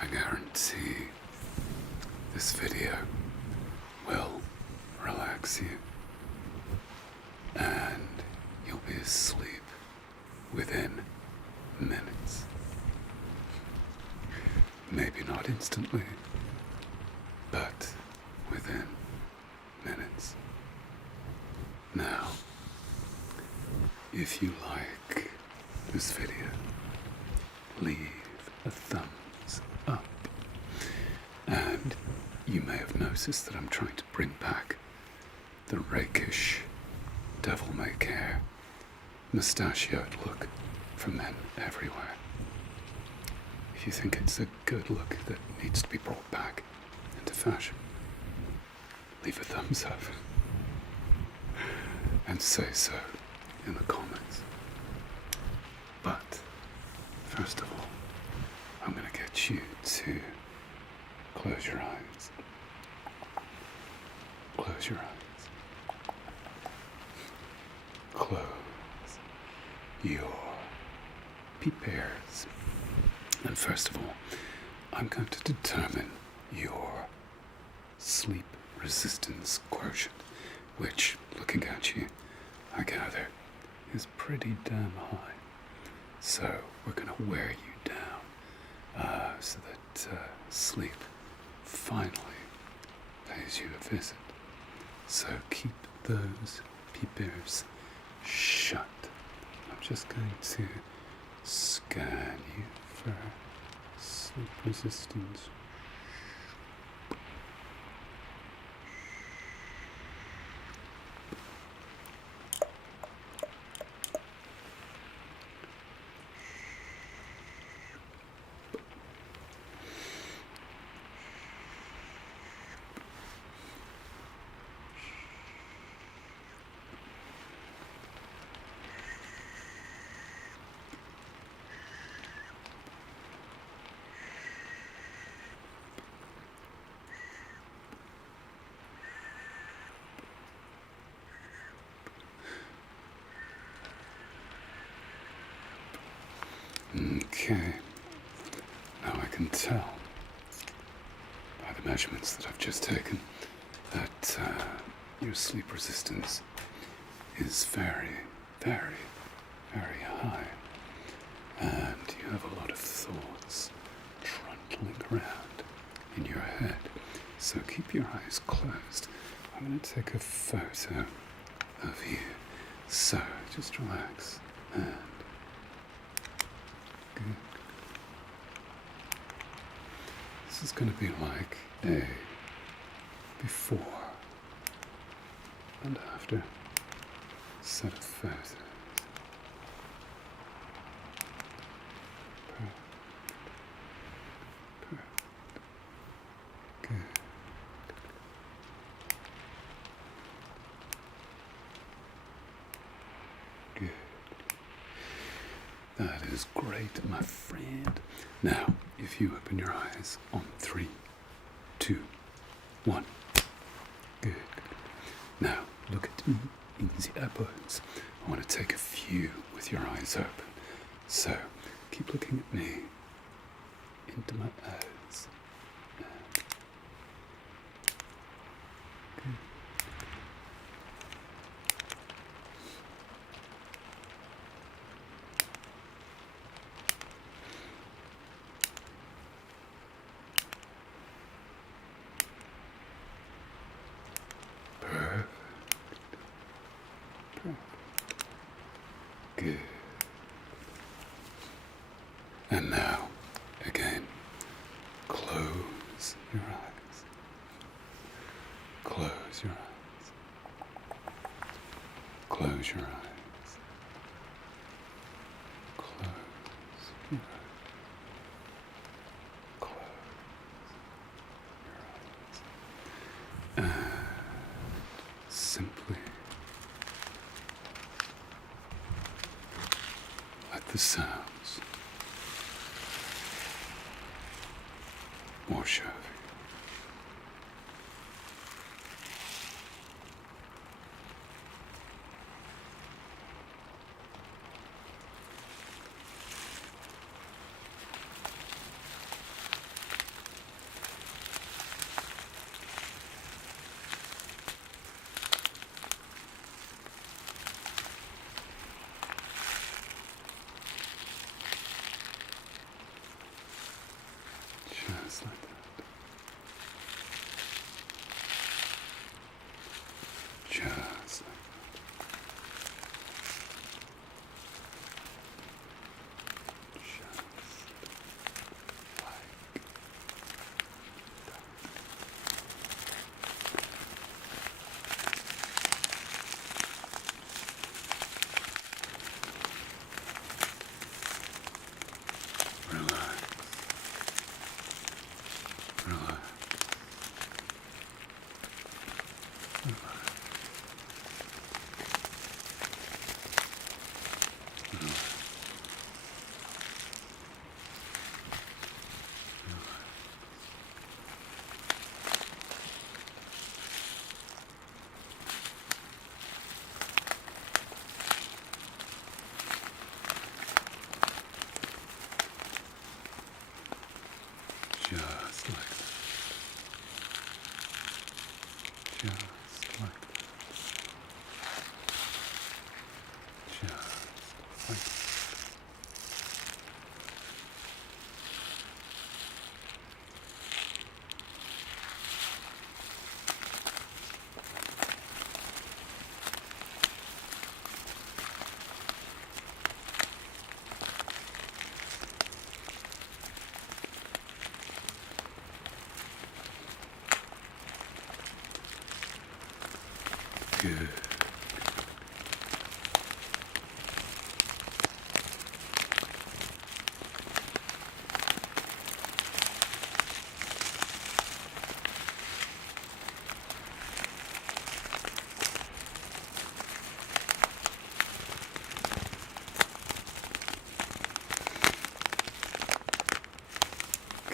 I guarantee this video will relax you and you'll be asleep within minutes. Maybe not instantly, but within minutes. Now, if you like this video, leave a thumbs up. And you may have noticed that I'm trying to bring back the rakish, devil-may-care, mustachioed look for men everywhere. If you think it's a good look that needs to be brought back into fashion, leave a thumbs up and say so in the comments. But first of all, I'm going to get you to close your eyes. Close your eyes. Close your peepers. And first of all, I'm going to determine your sleep resistance quotient, which, looking at you, I gather, is pretty damn high. So we're going to wear you down so that sleep finally pays you a visit. So keep those peepers shut. I'm just going to scan you for sleep resistance. Okay, now I can tell by the measurements that I've just taken that your sleep resistance is very, very, very high, and you have a lot of thoughts trundling around in your head, so keep your eyes closed. I'm going to take a photo of you, so just relax and good. This is going to be like a before and after set of photos. Perfect. Perfect. Good. Good. That is great, my friend. Now, if you open your eyes on 3, 2, 1. Good. Now, look at me in the eyeballs. I want to take a few with your eyes open. So, keep looking at me into my eyes. Good. Perfect. Perfect. Good. And now, again, close your eyes. Close your eyes. Close your eyes. Close your eyes. Close your eyes. And simply let the sounds wash over you. Just like that. Just like that. Just like that. Good.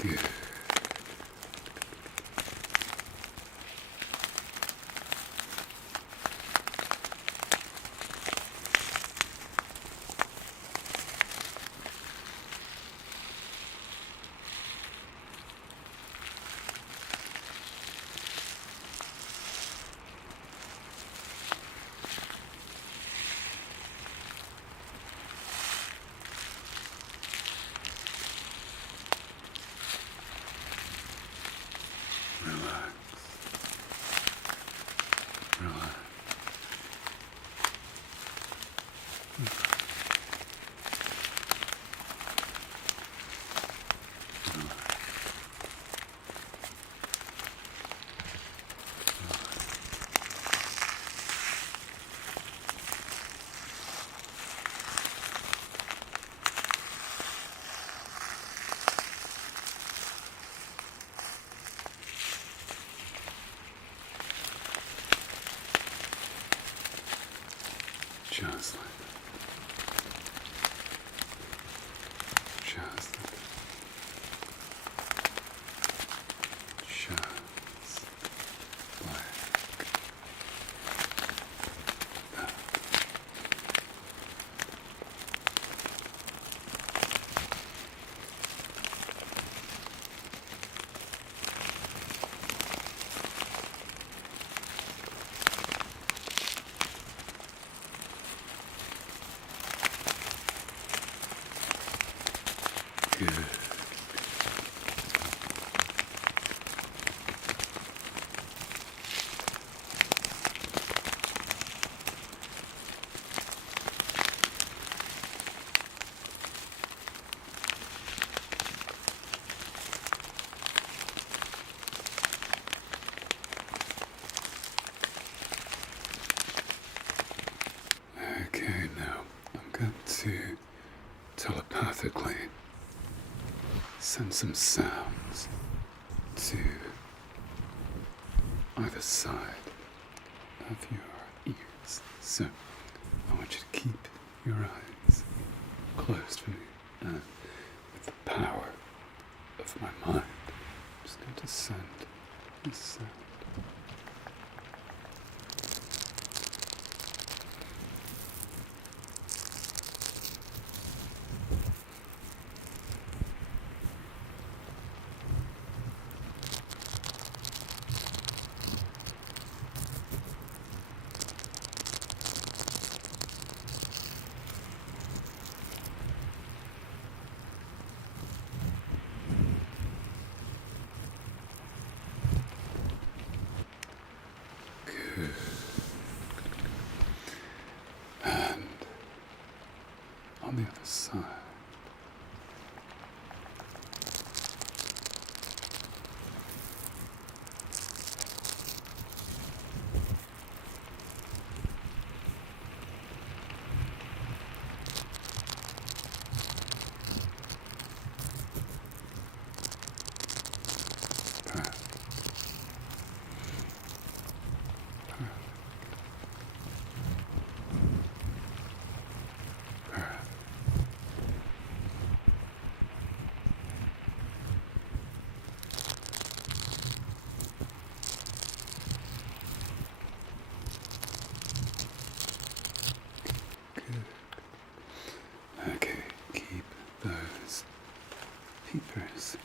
Good. Relax. Relax. Just like that. Just like that. Just like that. Good. Okay, now I'm going to telepathically send some sounds to either side of your ears. So I want you to keep your eyes closed for me, and with the power of my mind, I'm just going to send this sound. Good. And on the other side. Perfect. Okay, keep those peepers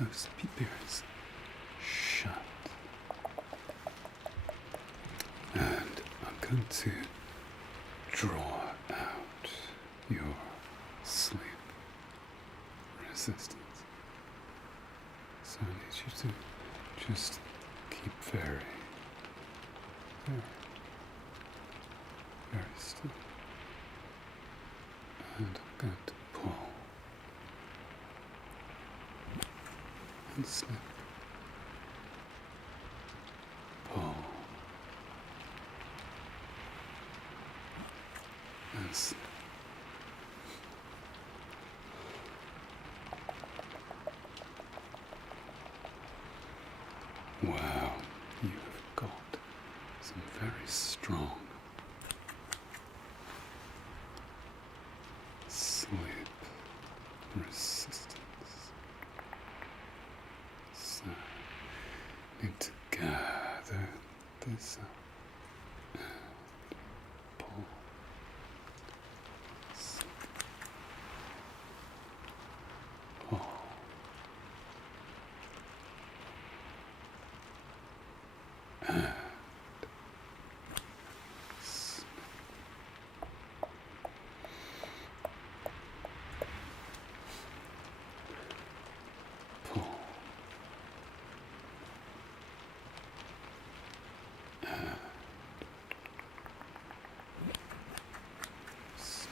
those peep ears shut. And I'm going to draw out your sleep resistance. So I need you to just keep very, very still. And I'm going to pull and snip. Pull and snip. Wow, you have got some very strong sleep resistance. So, I need to gather this up and pull. Snip. Pull. And snip. Pull. And snip.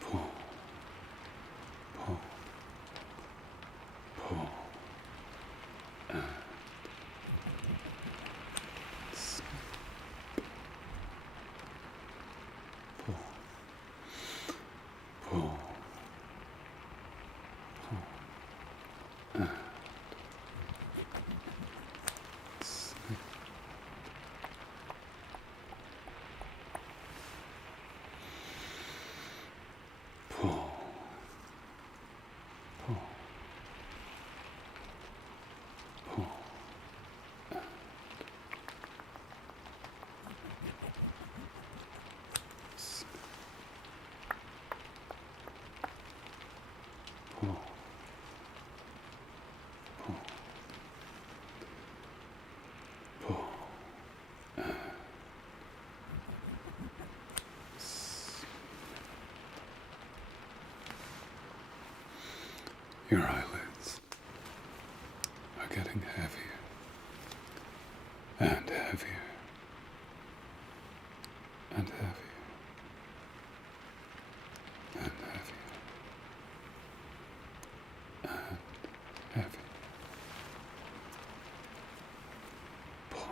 Pull, pull, pull, and snip. Pull, pull, pull, and snip. Pull, pull, pull, and snip. Pull, pull, pull, and snip. Your eyelids are getting heavier and heavier and heavier and heavier and heavier. Pull,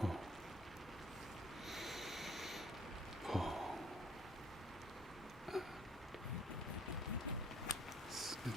pull, pull, and snip.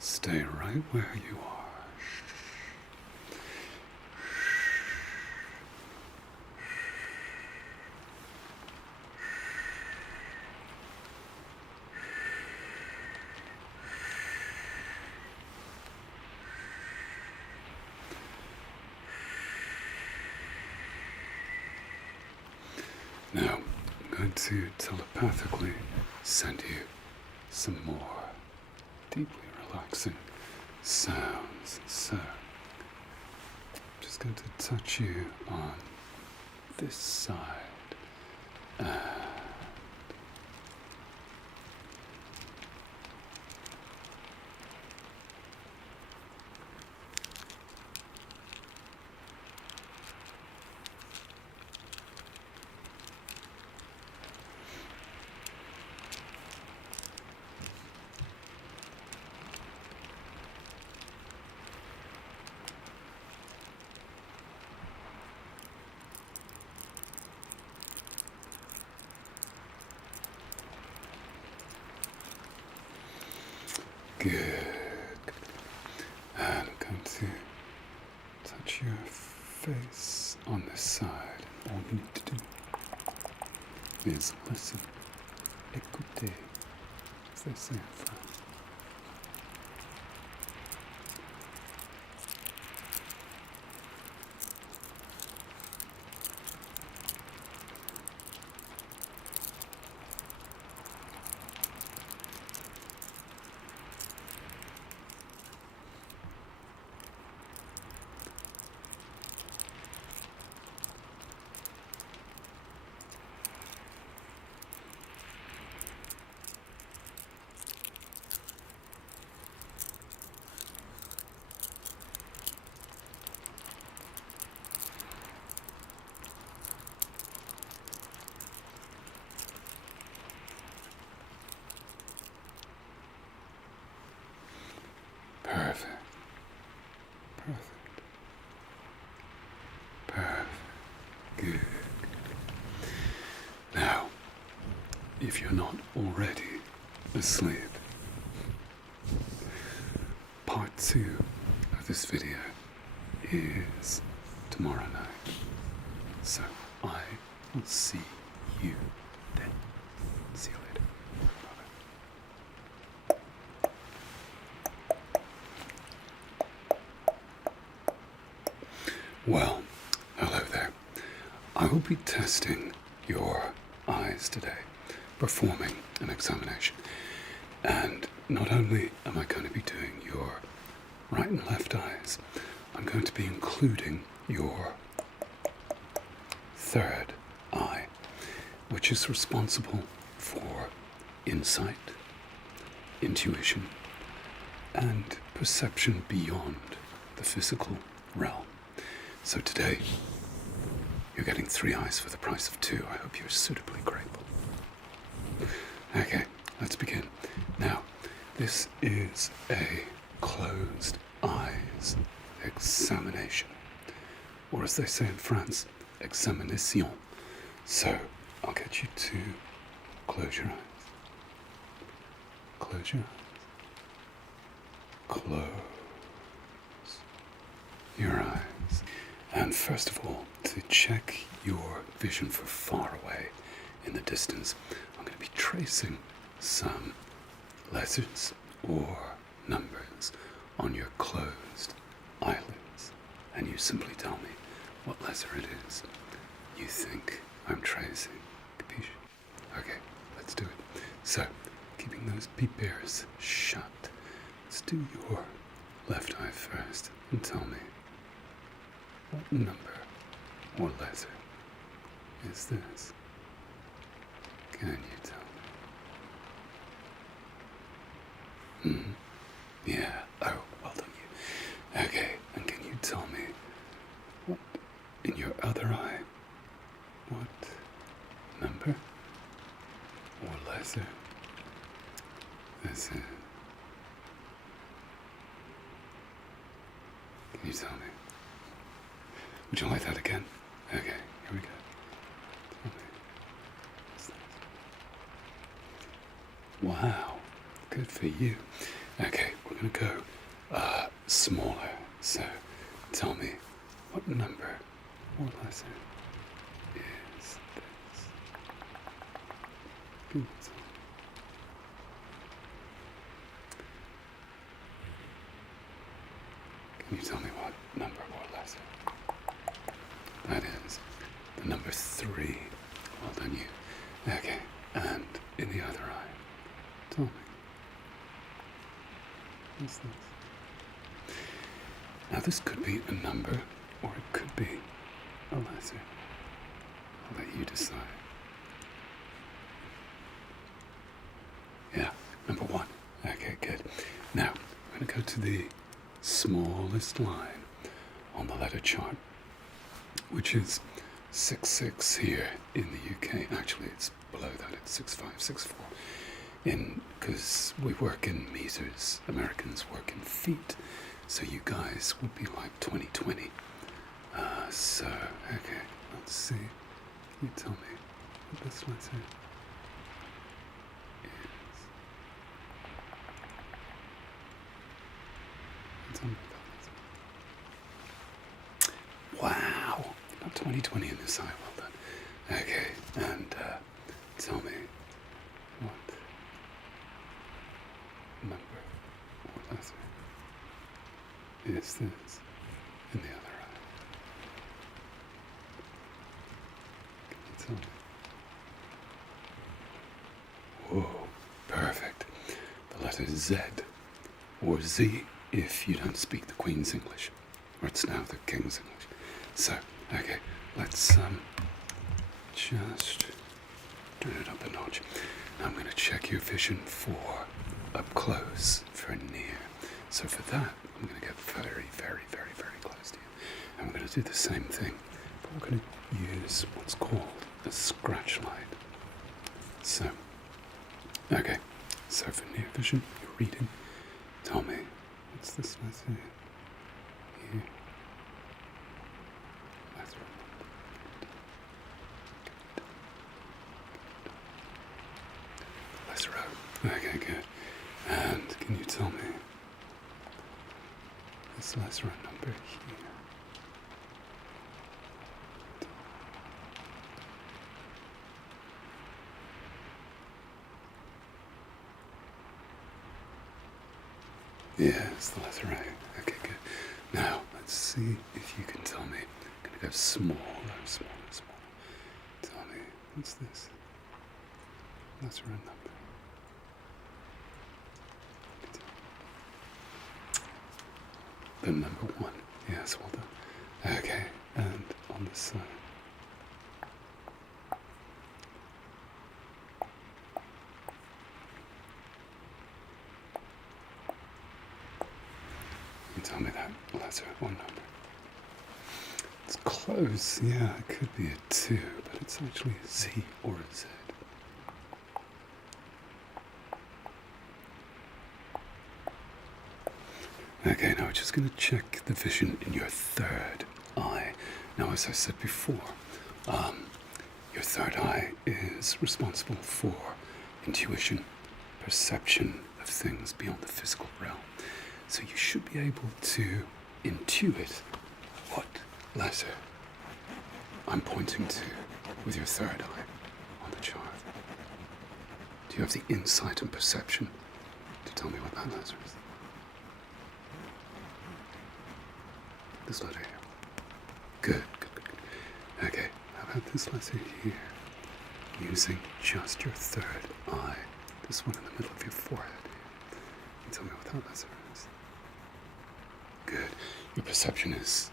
Stay right where you are. Now, I'm going to telepathically send you some more deeply relaxing sounds. So, I'm just going to touch you on this side. Good. And I'm going to touch your face on this side. All you need to do is listen. Écoutez, as they say in France. Perfect. Perfect. Perfect. Good. Now, if you're not already asleep, part 2 of this video is tomorrow night. So I will see you then. See you later. Well, hello there. I will be testing your eyes today, performing an examination. And not only am I going to be doing your right and left eyes, I'm going to be including your third eye, which is responsible for insight, intuition, and perception beyond the physical realm. So today, you're getting 3 eyes for the price of 2. I hope you're suitably grateful. Okay, let's begin. Now, this is a closed eyes examination. Or as they say in France, examination. So, I'll get you to close your eyes. Close your eyes. Close your eyes. And first of all, to check your vision for far away in the distance, I'm going to be tracing some letters or numbers on your closed eyelids. And you simply tell me what letter it is you think I'm tracing. Capiche? Okay, let's do it. So, keeping those peep ears shut, let's do your left eye first and tell me what number or letter is this? Can you tell me? Yeah. Oh, well done you. Okay, and can you tell me what in your other eye? What number or letter this is? Can you tell me? Would you like that again? Okay, here we go. Wow, good for you. Okay, we're going to go smaller. So tell me, what number or lesser is this? Can you tell me what number or lesser? That is the number 3. Well done, you. Okay, and in the other eye, tell me. What's this? Now this could be a number, or it could be a lesser. I'll let you decide. Yeah, number 1. Okay, good. Now, I'm going to go to the smallest line on the letter chart, which is 6-6 here in the UK. Actually, it's below that. It's 6-5, 6-4. Because we work in meters, Americans work in feet, so you guys would be like 2020. So, okay, let's see. Can you tell me what this letter is? Tell me what that is. Wow, got 2020 in this eye, well done. Okay, and tell me what number or lesser is this in the other eye? Can you tell me? Whoa, perfect. The letter Z, or Z if you don't speak the Queen's English, or it's now the King's English. So, okay, let's just turn it up a notch. Now I'm going to check your vision for up close, for near. So for that, I'm going to get very, very, very, very close to you. And we're going to do the same thing, but we're going to use what's called a scratch light. So, okay, so for near vision, you're reading. Tell me, what's this letter here? Lesser O. Okay, good. And can you tell me this lesser number here? Yes, the lesser A. Okay, good. Now, let's see if you can tell me. I'm going to go smaller, smaller, smaller. Tell me, what's this? Lesser number. The number 1. Yes, well done. Okay, and on this side. You tell me that letter or number. It's close, yeah, it could be a 2, but it's actually a Z or a Z. Okay, now we're just going to check the vision in your third eye. Now, as I said before, your third eye is responsible for intuition, perception of things beyond the physical realm. So you should be able to intuit what letter I'm pointing to with your third eye on the chart. Do you have the insight and perception to tell me what that letter is? This letter here. Good, good, good, good. Okay, how about this letter here? Using just your third eye. This one in the middle of your forehead. Can you tell me what that letter is? Good. Your perception is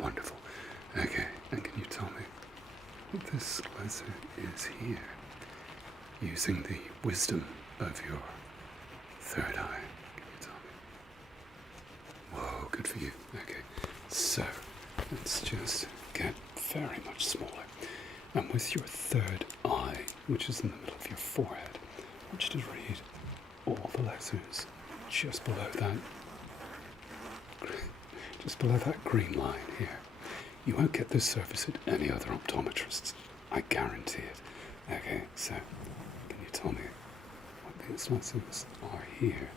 wonderful. Okay, and can you tell me what this letter is here? Using the wisdom of your third eye. Can you tell me? Whoa, good for you. Okay, so let's just get very much smaller. And with your third eye, which is in the middle of your forehead, I want you to read all the letters just below that green line here. You won't get this service at any other optometrists. I guarantee it. Okay, so can you tell me what these letters are here?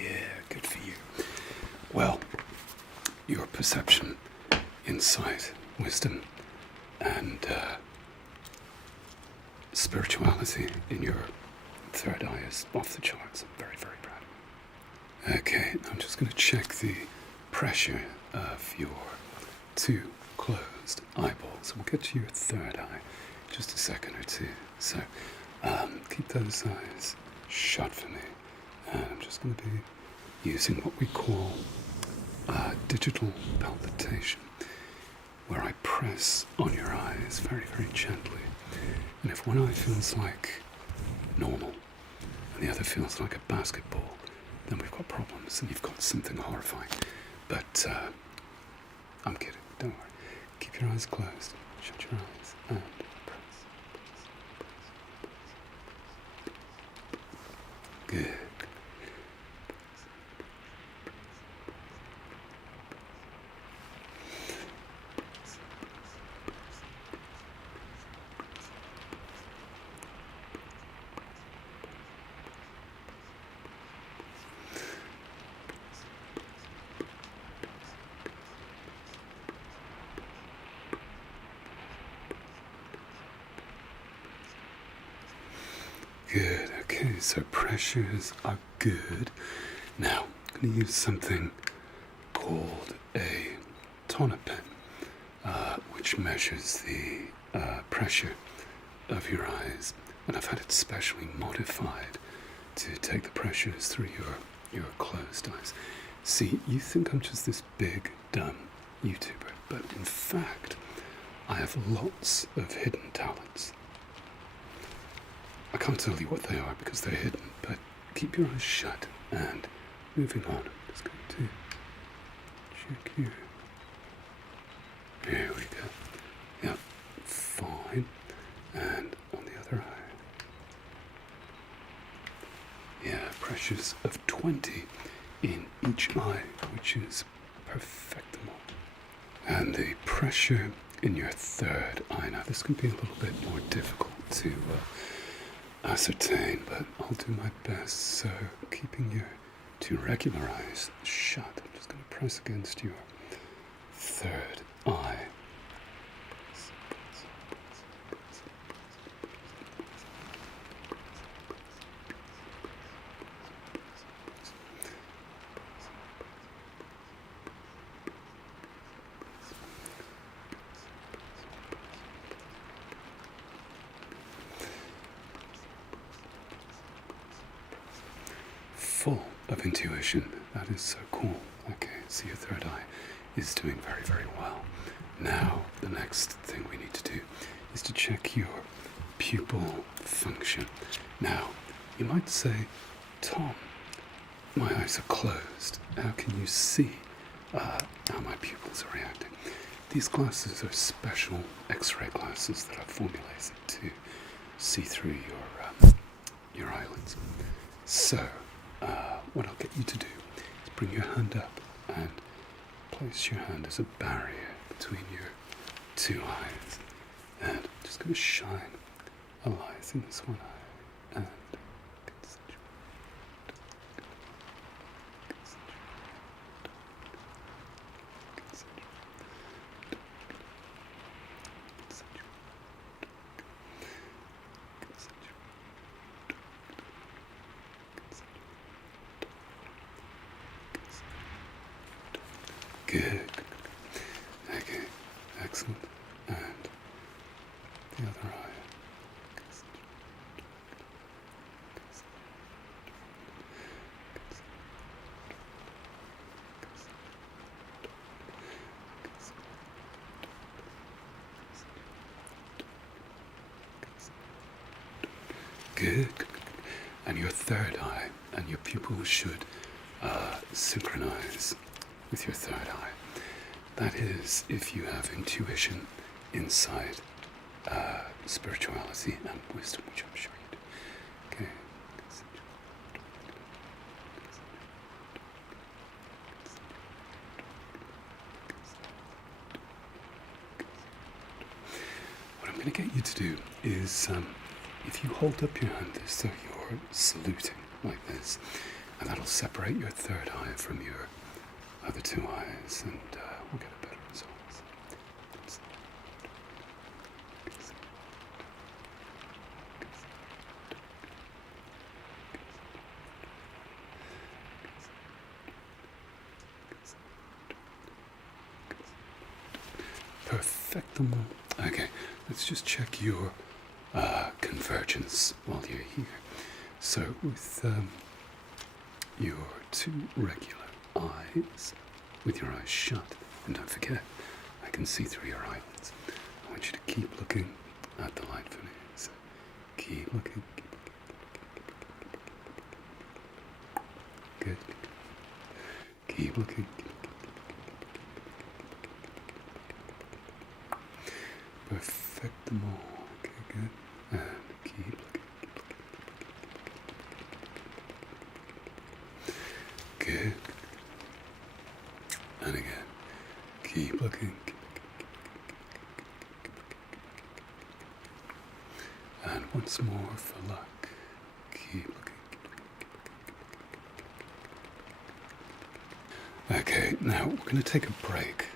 Yeah, good for you. Well, your perception, insight, wisdom, and spirituality in your third eye is off the charts. I'm very, very proud of you. Okay, I'm just going to check the pressure of your two closed eyeballs. We'll get to your third eye in just a second or two. So keep those eyes shut for me. And I'm just going to be using what we call digital palpitation, where I press on your eyes very, very gently. And if one eye feels like normal and the other feels like a basketball, then we've got problems and you've got something horrifying. But I'm kidding, don't worry. Keep your eyes closed, shut your eyes, and press. Good. Good, okay, so pressures are good. Now, I'm going to use something called a toner pen, which measures the pressure of your eyes. And I've had it specially modified to take the pressures through your closed eyes. See, you think I'm just this big, dumb YouTuber, but in fact, I have lots of hidden talents. I can't tell you what they are because they're hidden, but keep your eyes shut. And moving on, I'm just going to check here. There we go. Yeah, fine. And on the other eye. Yeah, pressures of 20 in each eye, which is perfectable. And the pressure in your third eye. Now, this can be a little bit more difficult to ascertain, but I'll do my best. So, keeping your two regular eyes shut, I'm just going to press against your third eye. Full of intuition. That is so cool. Okay, so your third eye is doing very, very well. Now, the next thing we need to do is to check your pupil function. Now, you might say, Tom, my eyes are closed. How can you see how my pupils are reacting? These glasses are special X-ray glasses that I've formulated to see through your eyelids. So, what I'll get you to do is bring your hand up and place your hand as a barrier between your two eyes. And I'm just going to shine a light in this one eye and concentrate. Good. Okay, excellent. And the other eye. Good. And your third eye and your pupils should synchronize with your third eye. That is, if you have intuition, insight, spirituality, and wisdom, which I'm sure you do. Okay. What I'm going to get you to do is, if you hold up your hand as though you're saluting, like this, and that'll separate your third eye from your other two eyes, and we'll get a better result. Perfectimo. Okay, let's just check your convergence while you're here. So with your two regular eyes, with your eyes shut, and don't forget, I can see through your eyelids. I want you to keep looking at the light for me. So keep looking. Good. Keep looking. Perfectimo. Okay, good. And keep looking. Good. And again. Keep looking. And once more for luck. Keep looking. Okay, now we're going to take a break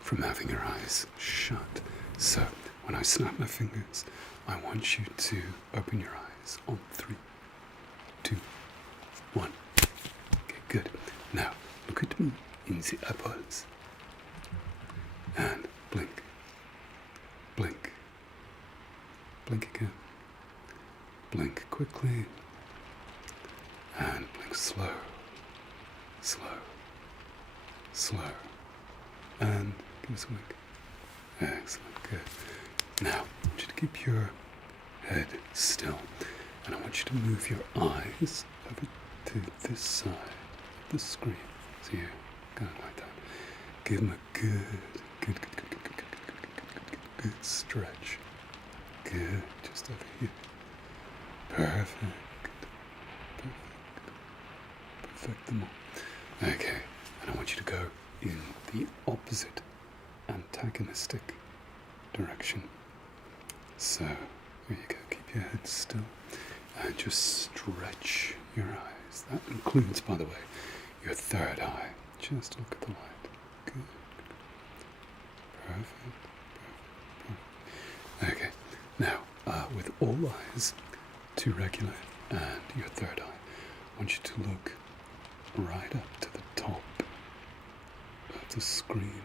from having your eyes shut. So, when I snap my fingers, I want you to open your eyes on 3, 2, 1. Okay, good. Now, look at me in the eyeballs. And blink. Blink. Blink again. Blink quickly. And blink slow. Slow. Slow. And give us a wink. Excellent, good. Now, I want you to keep your head still, and I want you to move your eyes over to this side of the screen. So you're going like that. Give them a good stretch. Good, just over here. Perfect. Perfect. Okay, and I want you to go in the opposite antagonistic direction. So, there you go, keep your head still and just stretch your eyes. That includes, by the way, your third eye. Just look at the light. Good. Perfect. Okay, now, with all eyes to regular and your third eye, I want you to look right up to the top of the screen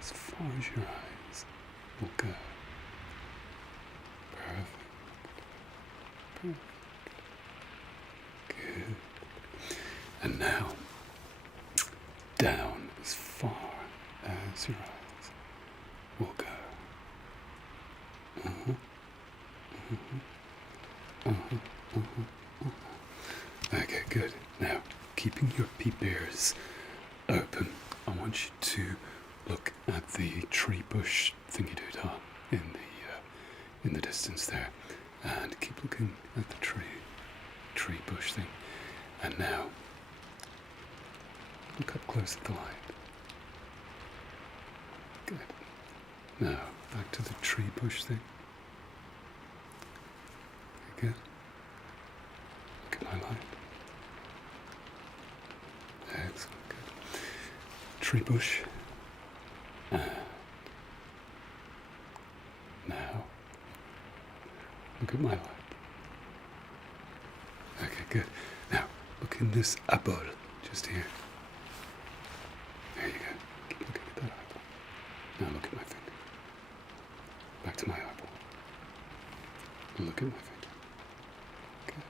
as far as your eyes will go. Perfect. Perfect. Good. And now, down as far as your eyes will go. Okay, good. Now, keeping your peep ears open, I want you to look at the tree bush thingy-doo-dah in the distance there, and keep looking at the tree bush thing. And now, look up close at the light. Good. Now, back to the tree bush thing. Good. Look at my light. Excellent. Good. Tree bush. And now, look at my light. Okay, good. Now, look in this eyeball, just here. There you go. Keep looking at that eyeball. Now look at my finger. Back to my eyeball. Look at my finger. Okay.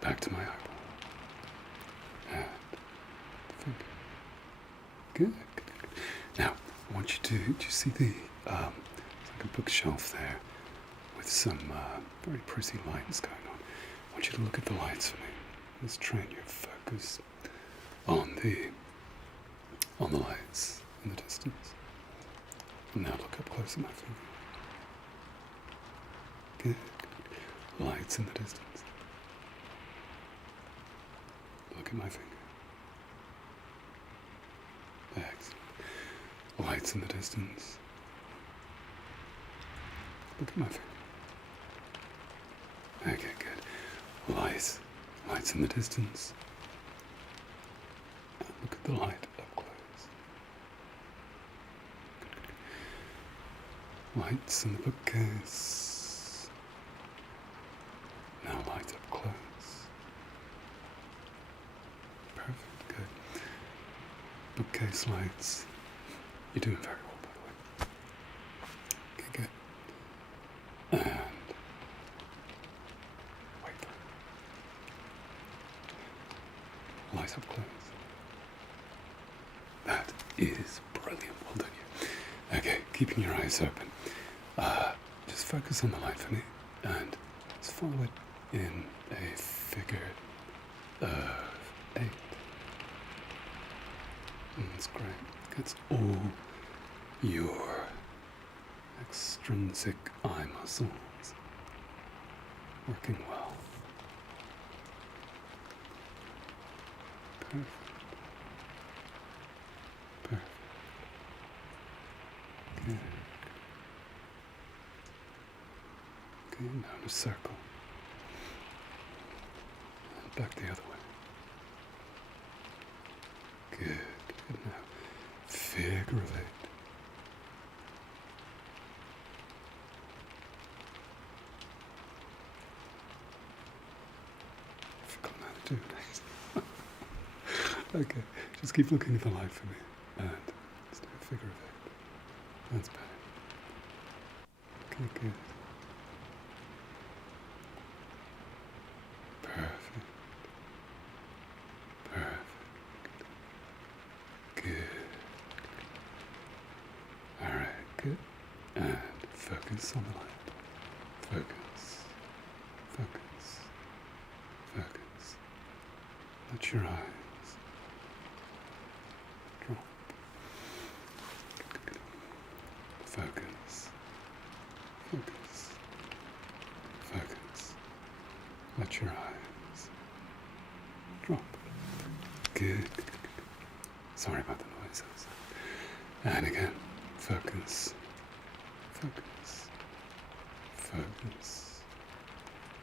Back to my eyeball. And the finger. Good, good, good. Now, I want you to, do you see the, it's like a bookshelf there with some very pretty lights going on. I want you to look at the lights for me. Let's train your focus on the lights in the distance. And now look up close at my finger. Good. Lights in the distance. Look at my finger. Excellent. Lights in the distance. Look at my finger. Okay, good. Lights Lights in the distance. And look at the light up close. Lights in the bookcase. Now light up close. Perfect, good. Bookcase lights. You're doing very well, by the way. Okay, good. And wait. Light up close. That is brilliant. Well done, you. Okay, keeping your eyes open. Just focus on the light for me and just follow it in a figure of 8. That's great. That's all your extrinsic eye muscles working well. Perfect. Perfect. Good. Okay, now in a circle. And back the other way. Good, good. Now, figure of 8. I've forgotten how to do it. Okay, just keep looking at the light for me. And let's do a figure of 8. That's better. Okay, good. Perfect. Perfect. Good. Alright, good. And focus on the light. Focus. Focus. Focus. Let your eyes drop. Good. Focus. Focus. Focus. Let your eyes drop. Good. Sorry about the noise. And again, focus. Focus. Focus.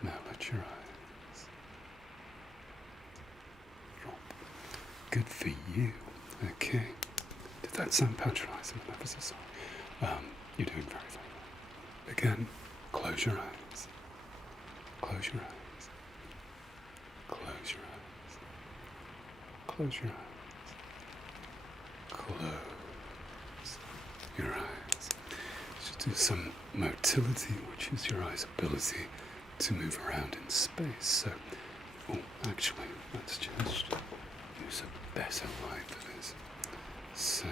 Now let your eyes drop. Good for you. Okay. Did that sound patronizing? I'm ever so sorry. You're doing very, very well. Again, close your eyes. Close your eyes. Close your eyes. Close your eyes. Close your eyes. Just do some motility, which is your eye's ability to move around in space. So, actually, let's just use a better light for this. So,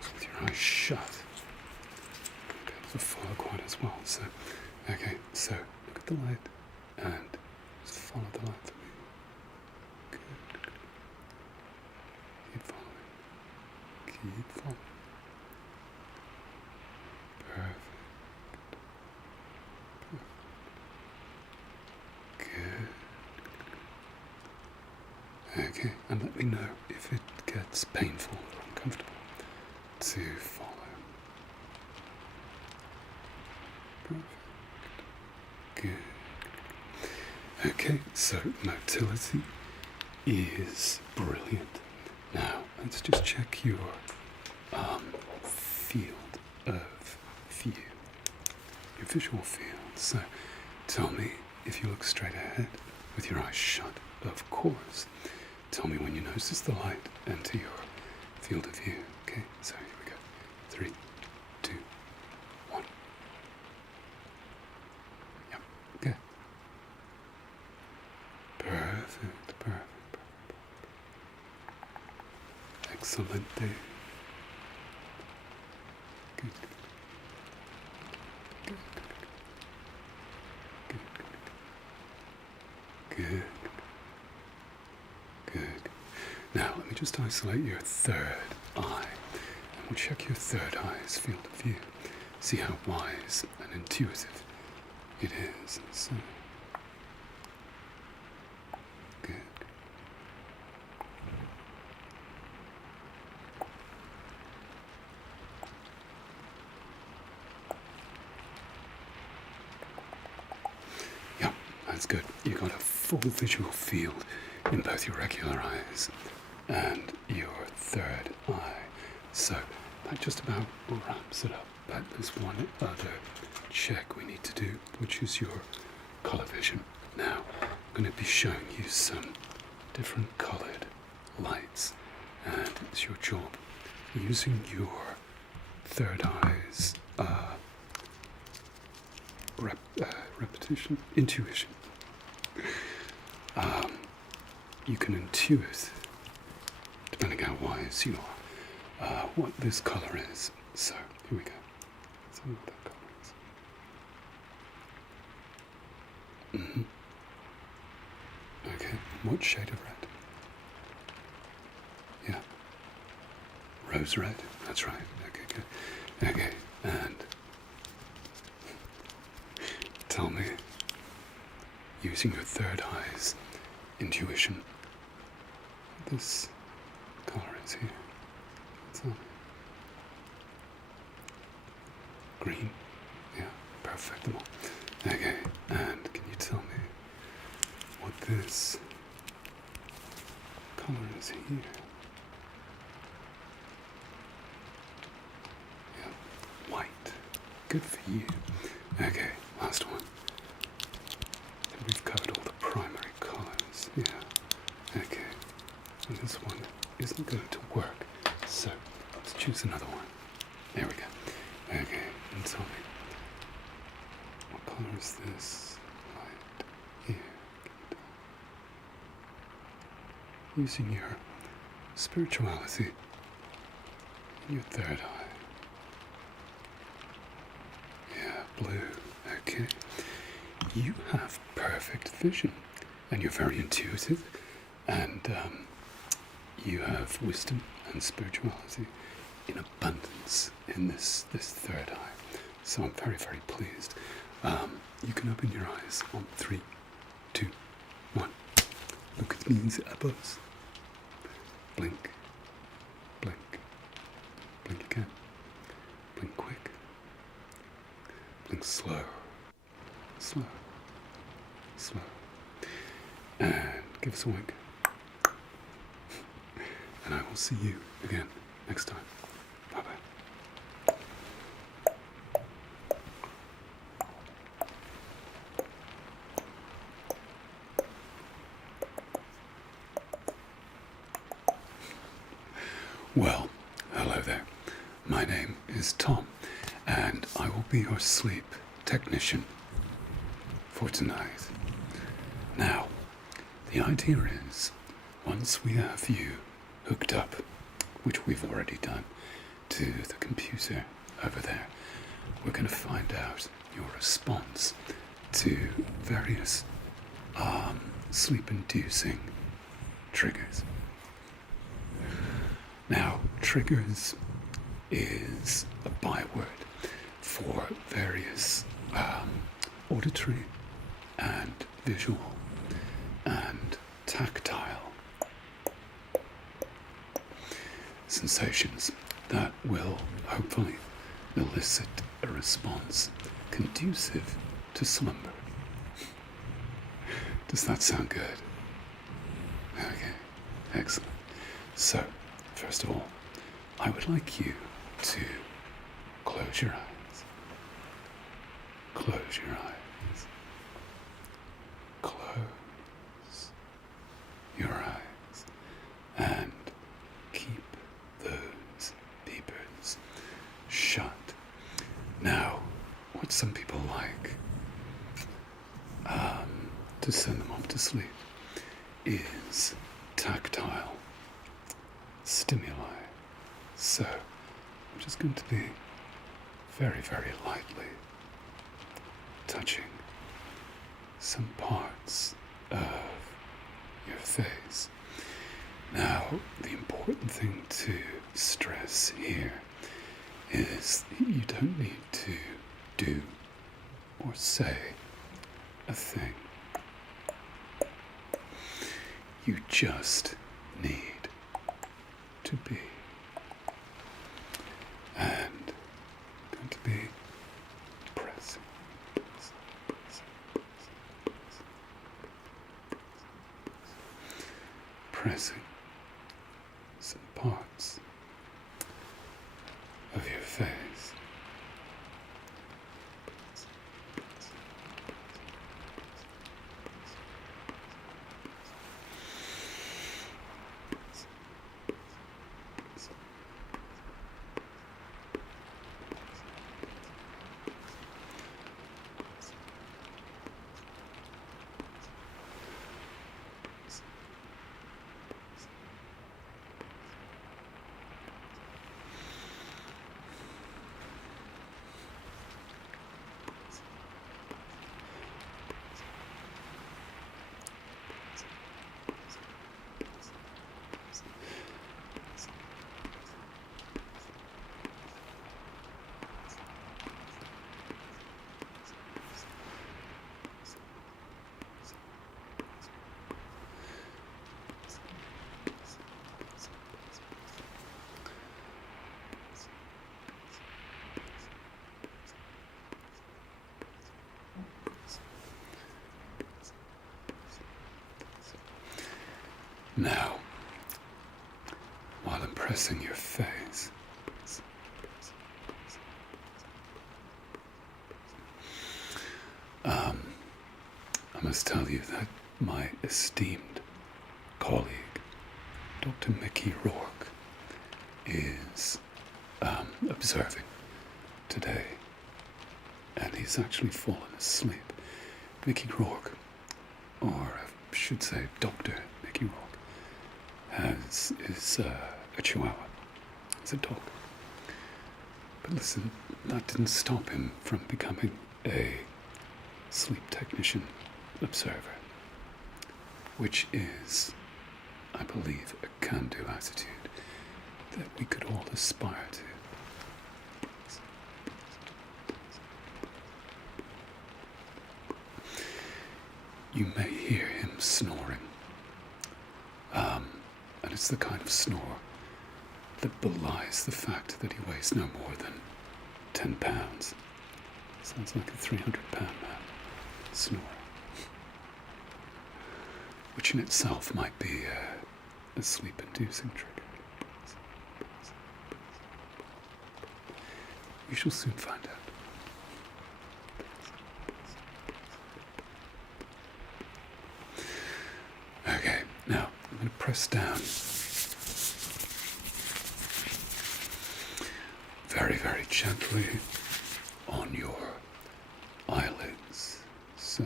with your eyes shut, go to the far quite as well. So, okay, so look at the light and just follow the light for me. Good. Keep following. Keep following. Perfect. Perfect. Good. Okay, and let me know if it gets painful or uncomfortable to follow. Perfect. Good. Okay, so motility is brilliant. Now, let's just check your field of view, your visual field. So, tell me if you look straight ahead with your eyes shut, of course. Tell me when you notice the light enter your field of view. Okay, so here we go. 3, 2, 1. Yep, good. Perfect, perfect. Excellent. Good. Good. Good. Good. Now, let me just isolate your third eye. And we'll check your third eye's field of view. See how wise and intuitive it is. So, good. That's good. You got a full visual field in both your regular eyes and your third eye. So that just about wraps it up. But there's one other check we need to do, which is your color vision. Now, I'm going to be showing you some different colored lights, and it's your job using your third eye's intuition. You can intuit, depending how wise you are, what this color is. So, here we go. Let's see what that color is. Okay, what shade of red? Yeah. Rose red, that's right. Okay, good. Okay, and tell me, using your third eye's intuition, what this color is here. Tell me. Green? Yeah, perfect. Okay, and can you tell me what this color is here? Yeah, white. Good for you. Okay, last one. I think we've covered all the primary colors. Yeah. Okay. And this one isn't going to work. So let's choose another one. There we go. Okay, and tell me, what color is this light here? Using your spirituality in your third eye. Yeah, blue. Okay. You have perfect vision, and you're very intuitive, and you have wisdom and spirituality in abundance in this third eye. So I'm very, very pleased. You can open your eyes on 3, 2, 1. Look at me above. Blink, blink, blink again. Blink quick. Blink slow, slow, slow. And give us a wink. And I will see you again next time. Bye-bye. Well, hello there. My name is Tom, and I will be your sleep technician for tonight. Now, the idea is, once we have you hooked up, which we've already done, to the computer over there, we're going to find out your response to various sleep-inducing triggers. Now, triggers is a byword for various auditory and visual and tactile sensations that will hopefully elicit a response conducive to slumber. Does that sound good? Okay, excellent. So, first of all, I would like you to close your eyes. Close your eyes. Close your eyes. And keep those beepers shut. Now, what some people like to send them off to sleep is tactile stimuli. So, I'm just going to be very, very lightly touching some parts of your face. Now, the important thing to stress here is that you don't need to do or say a thing. You just need to be. And I'm going to be pressing, pressing some parts of your face. Now, while I'm pressing your face, I must tell you that my esteemed colleague, Dr. Mickey Rourke, is observing today, and he's actually fallen asleep. Mickey Rourke, or I should say Dr. Mickey Rourke, is a Chihuahua. It's a dog. But listen, that didn't stop him from becoming a sleep technician observer, which is, I believe, a can-do attitude that we could all aspire to. You may hear him snoring. And it's the kind of snore that belies the fact that he weighs no more than 10 pounds. Sounds like a 300-pound man snoring. Which in itself might be a sleep-inducing trigger. We shall soon find out. Okay, now I'm going to press down very, very gently on your eyelids. So.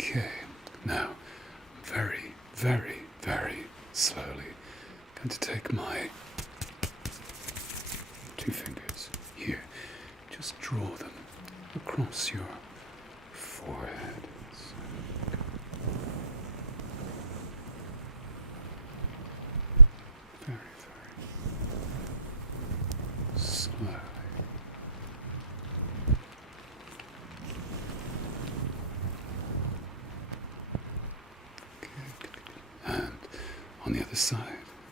Okay, now very, very, very slowly going to take my 2 fingers here, just draw them across your forehead. Very, very slowly. And on the other side,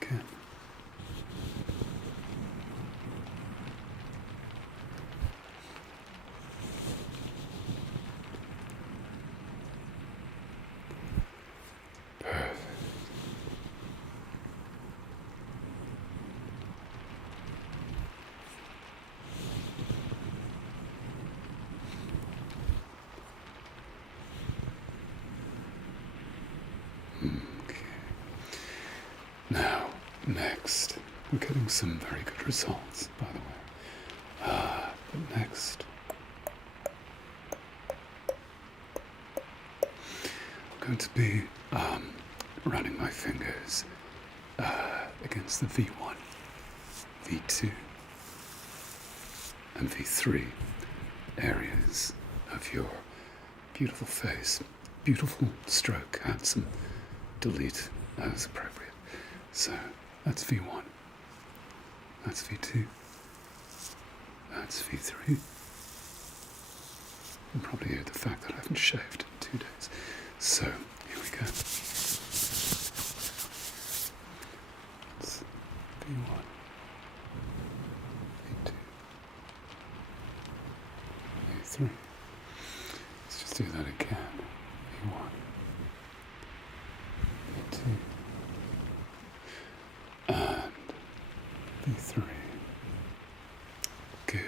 again. Perfect. Now, next, we're getting some very good results, by the way. But next, I'm going to be running my fingers against the V1, V2, and V3 areas of your beautiful face. Beautiful stroke, handsome, delete as appropriate. So that's V1, that's V2, That's V3. You can probably hear the fact that I haven't shaved in 2 days. So, here we go. It's V1, V2, V3. Let's just do that again. V1, V2, and V3. Good.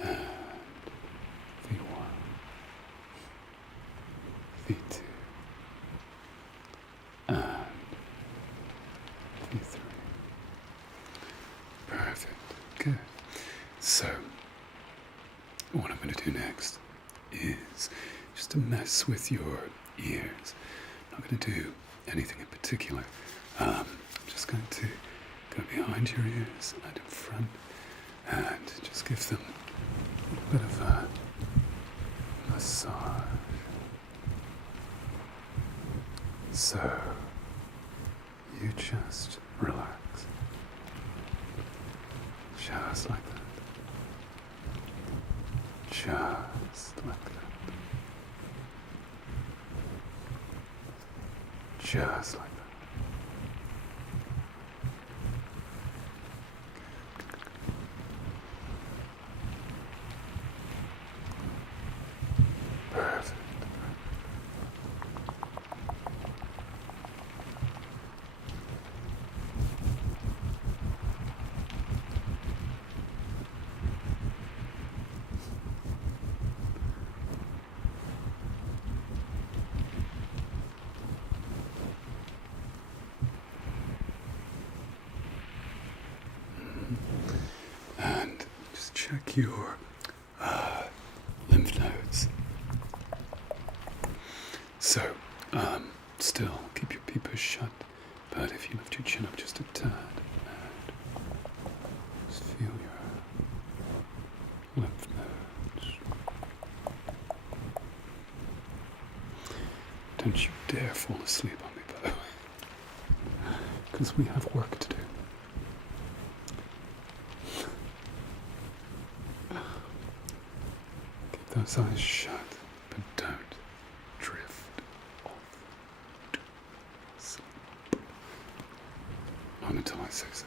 And V1, V2, and V3. Perfect. Good. So, what I'm going to do next is just to mess with your ears. I'm not going to do anything in particular. I'm just going to go behind your ears and in front and just give them a little bit of a massage. So, you just relax. Just like that. Just like that. Just like that. Perfect. And just check your lymph nodes. So, still keep your peepers shut, but if you lift your chin up just a tad and just feel your lymph nodes. Don't you dare fall asleep on me, by the way, because we have work to do. Keep those eyes shut, but don't drift off to sleep. Not until I say so.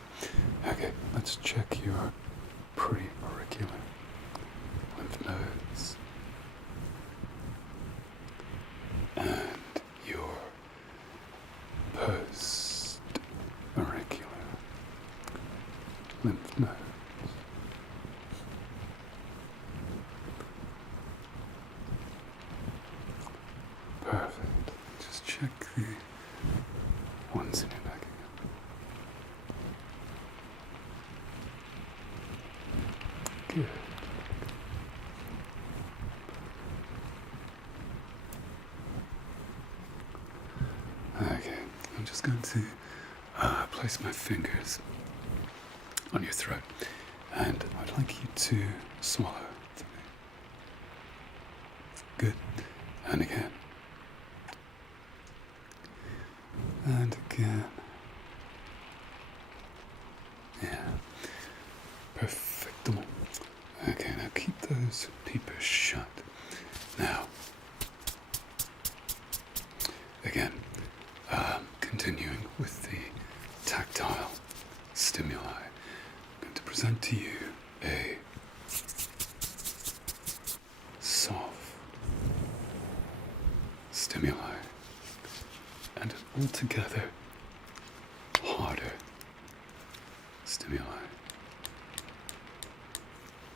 Okay, let's check your pre-auricular lymph nodes and your post-auricular lymph nodes. Perfect. Just check the ones in your neck again. Good. Okay, I'm just going to place my fingers on your throat, and I'd like you to swallow for me. Good. And again. And again. Yeah. Perfecto. Okay, now keep those peepers shut. Now, again, continuing with the tactile stimuli, I'm going to present to you a soft stimuli and an altogether harder stimuli.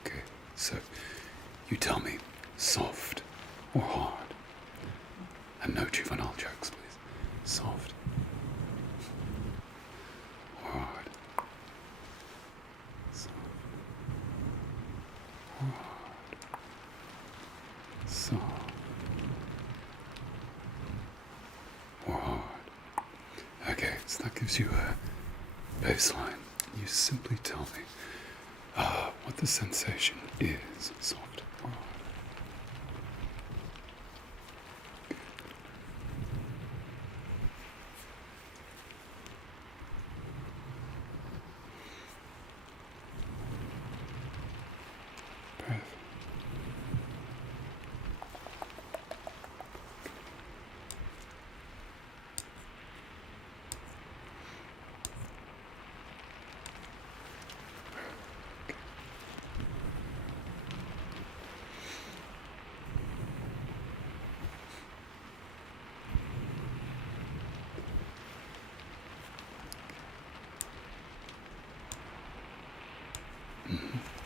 Okay, so you tell me soft or hard. And no juvenile jokes, please. Soft or hard. Soft or hard. Soft or hard. Okay, so that gives you a baseline. You simply tell me what the sensation is, soft or hard.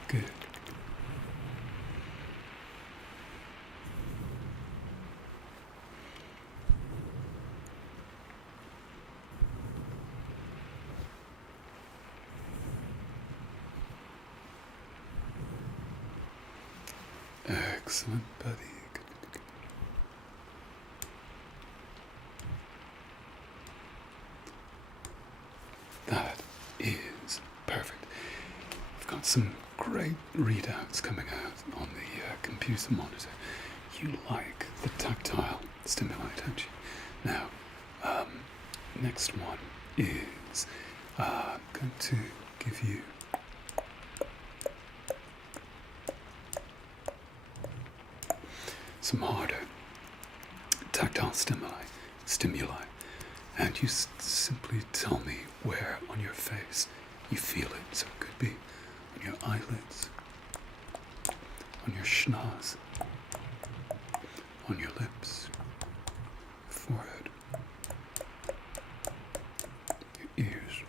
Good. Excellent, buddy. Good, good, good. That is perfect. We've got some great readouts coming out on the computer monitor. You like the tactile stimuli, don't you? Now, next one is going to give you some harder tactile stimuli, and you simply tell me where on your face you feel it. So it could be on your eyelids, on your schnoz, on your lips, forehead, your ears.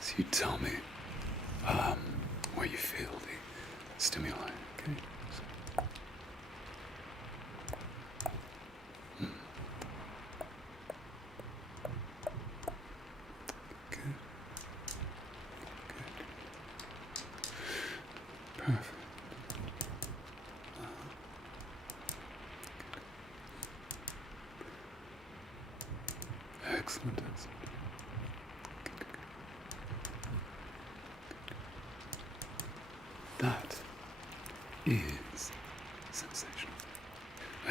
So you tell me where you feel the stimuli, okay? Good. Perfect. Excellent, excellent. That is sensational.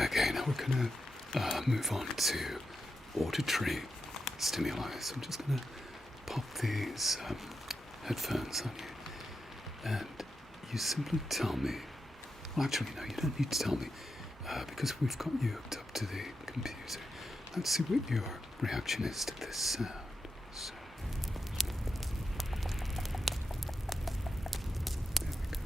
Okay, now we're going to move on to auditory stimuli. So I'm just going to pop these headphones on you, and you simply tell me. Well, actually, no, you don't need to tell me because we've got you hooked up to the computer. Let's see what your reaction is to this sound. So, there we go.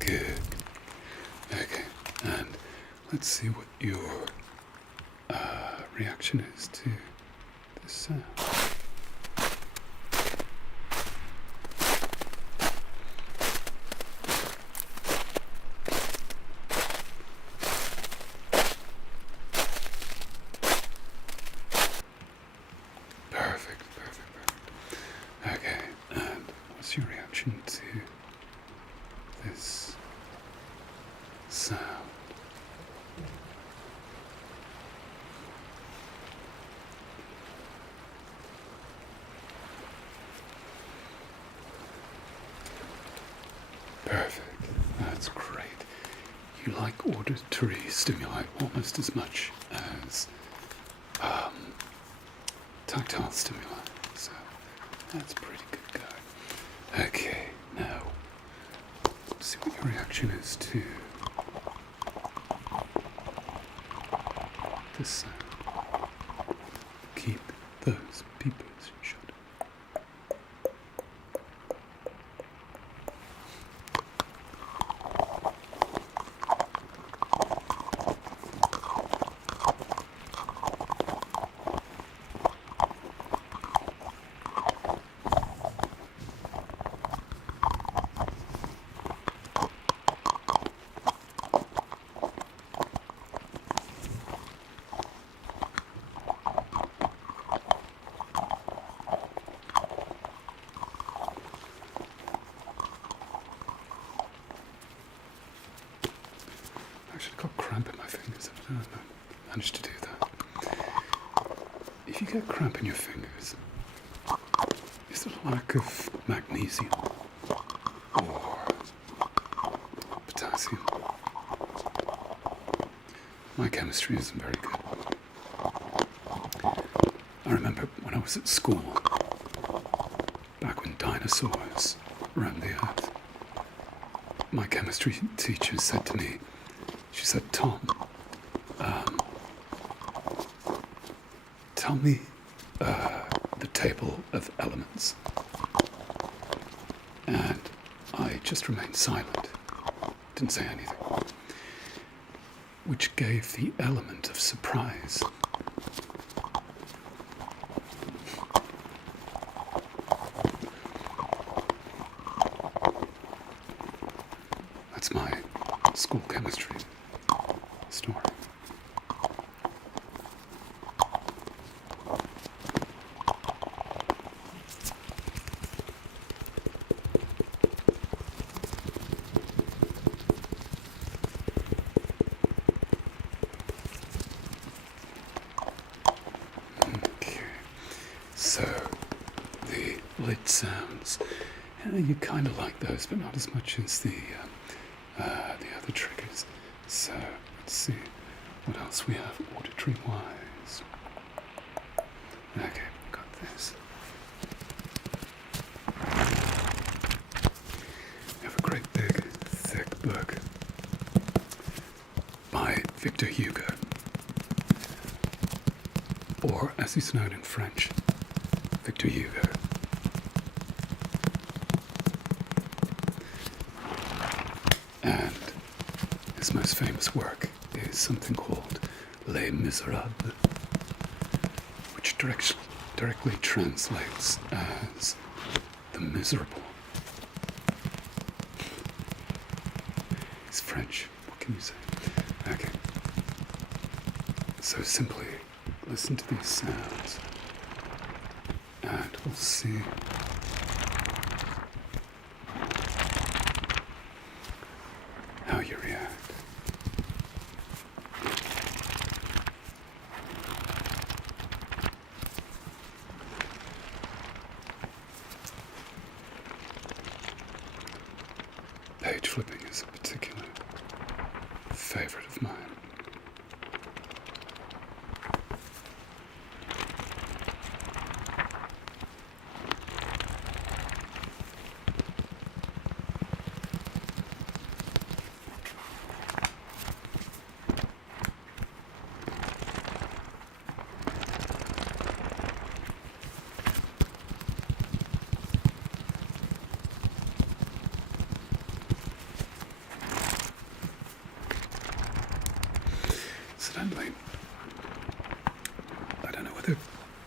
Good. Okay, and let's see what your reaction is to this sound. Perfect, perfect, perfect. Okay, and what's your reaction to this sound? Perfect. That's great. You like auditory stimuli almost as much as tactile stimuli. So that's pretty good going. Okay, now let's see what your reaction is to this sound. Keep those peepers shut. I actually got cramp in my fingers. I don't know. I managed to do that. If you get cramp in your fingers, is it a lack of magnesium or potassium? My chemistry isn't very good. I remember when I was at school, back when dinosaurs roamed the earth, my chemistry teacher said to me, she said, Tom, tell me the table of elements. And I just remained silent, didn't say anything. which gave the element of surprise. That's my school chemistry story. Okay, so the lid sounds, you kind of like those, but not as much as the other triggers. So let's see what else we have auditory wise. Okay, got this. We have a great big thick book by Victor Hugo, or as he's known in French, Victor Hugo. And his most famous work is something called Les Miserables, which directly translates as the miserable. It's French, what can you say? Okay. So simply listen to these sounds and we'll see how you react. Page flipping is a particular favorite of mine. Incidentally, I don't know whether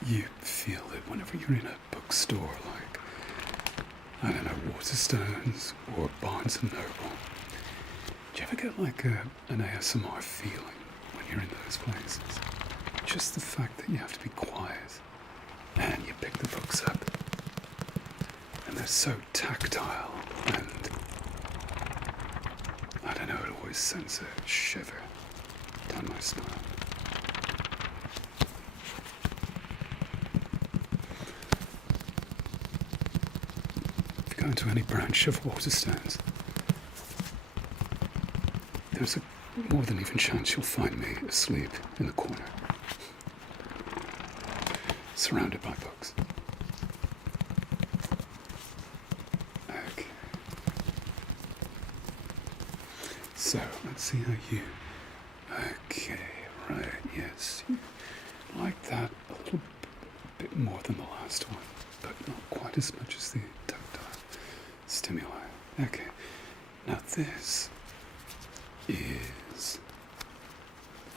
you feel it whenever you're in a bookstore like, I don't know, Waterstones or Barnes & Noble. Do you ever get like an ASMR feeling when you're in those places? Just the fact that you have to be quiet and you pick the books up and they're so tactile, and I don't know, it always sends a shiver down my spine. If you go into any branch of Waterstones, there's a more than even chance you'll find me asleep in the corner, surrounded by books. Okay. So, let's see how you... Okay, right, yes. You like that a little bit more than the last one, but not quite as much as the tactile stimuli. Okay, now this is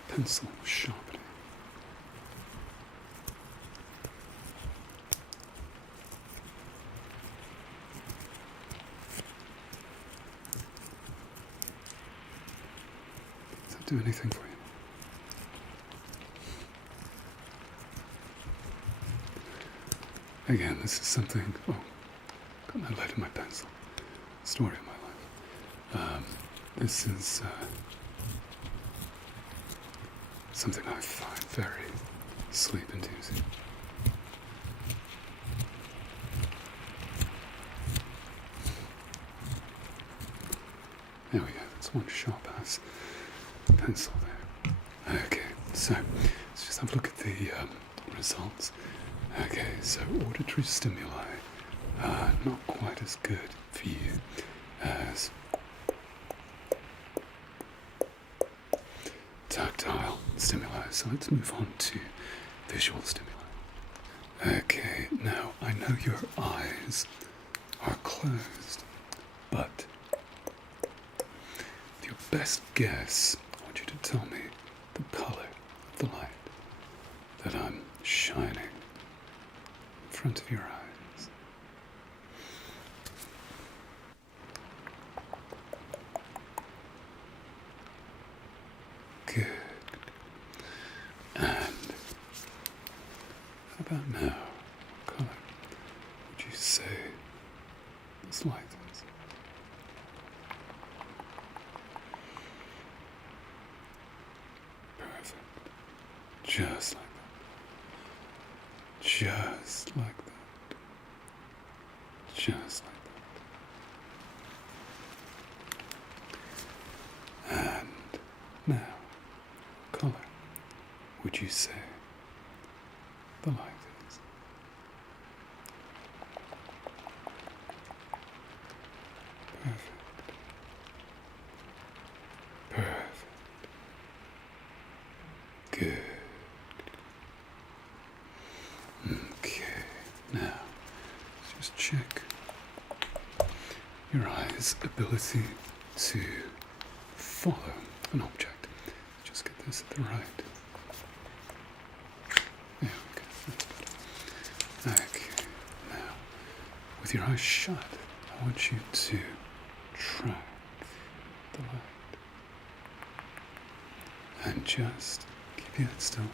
pencil sharpening. Does that do anything for you? Again, this is something, got my lead in my pencil. Story of my life. This is something I find very sleep-inducing. There we go, that's one sharp-ass pencil there. Okay, so let's just have a look at the results. Okay, so auditory stimuli are not quite as good for you as tactile stimuli. So let's move on to visual stimuli. Okay, now I know your eyes are closed, but your best guess, I want you to tell me the color of the light that I'm shining in front of your eyes? Good. And how about now? What color would you say this light is? Perfect. Just like that. Just like that. Just like that. And now, what color would you say the light is? Perfect. Perfect. Good. Okay, now let's just check your eyes' ability to follow an object. Just get this at the right. There we go, that's better. Okay, now with your eyes shut, I want you to track the light. And just keep your head still.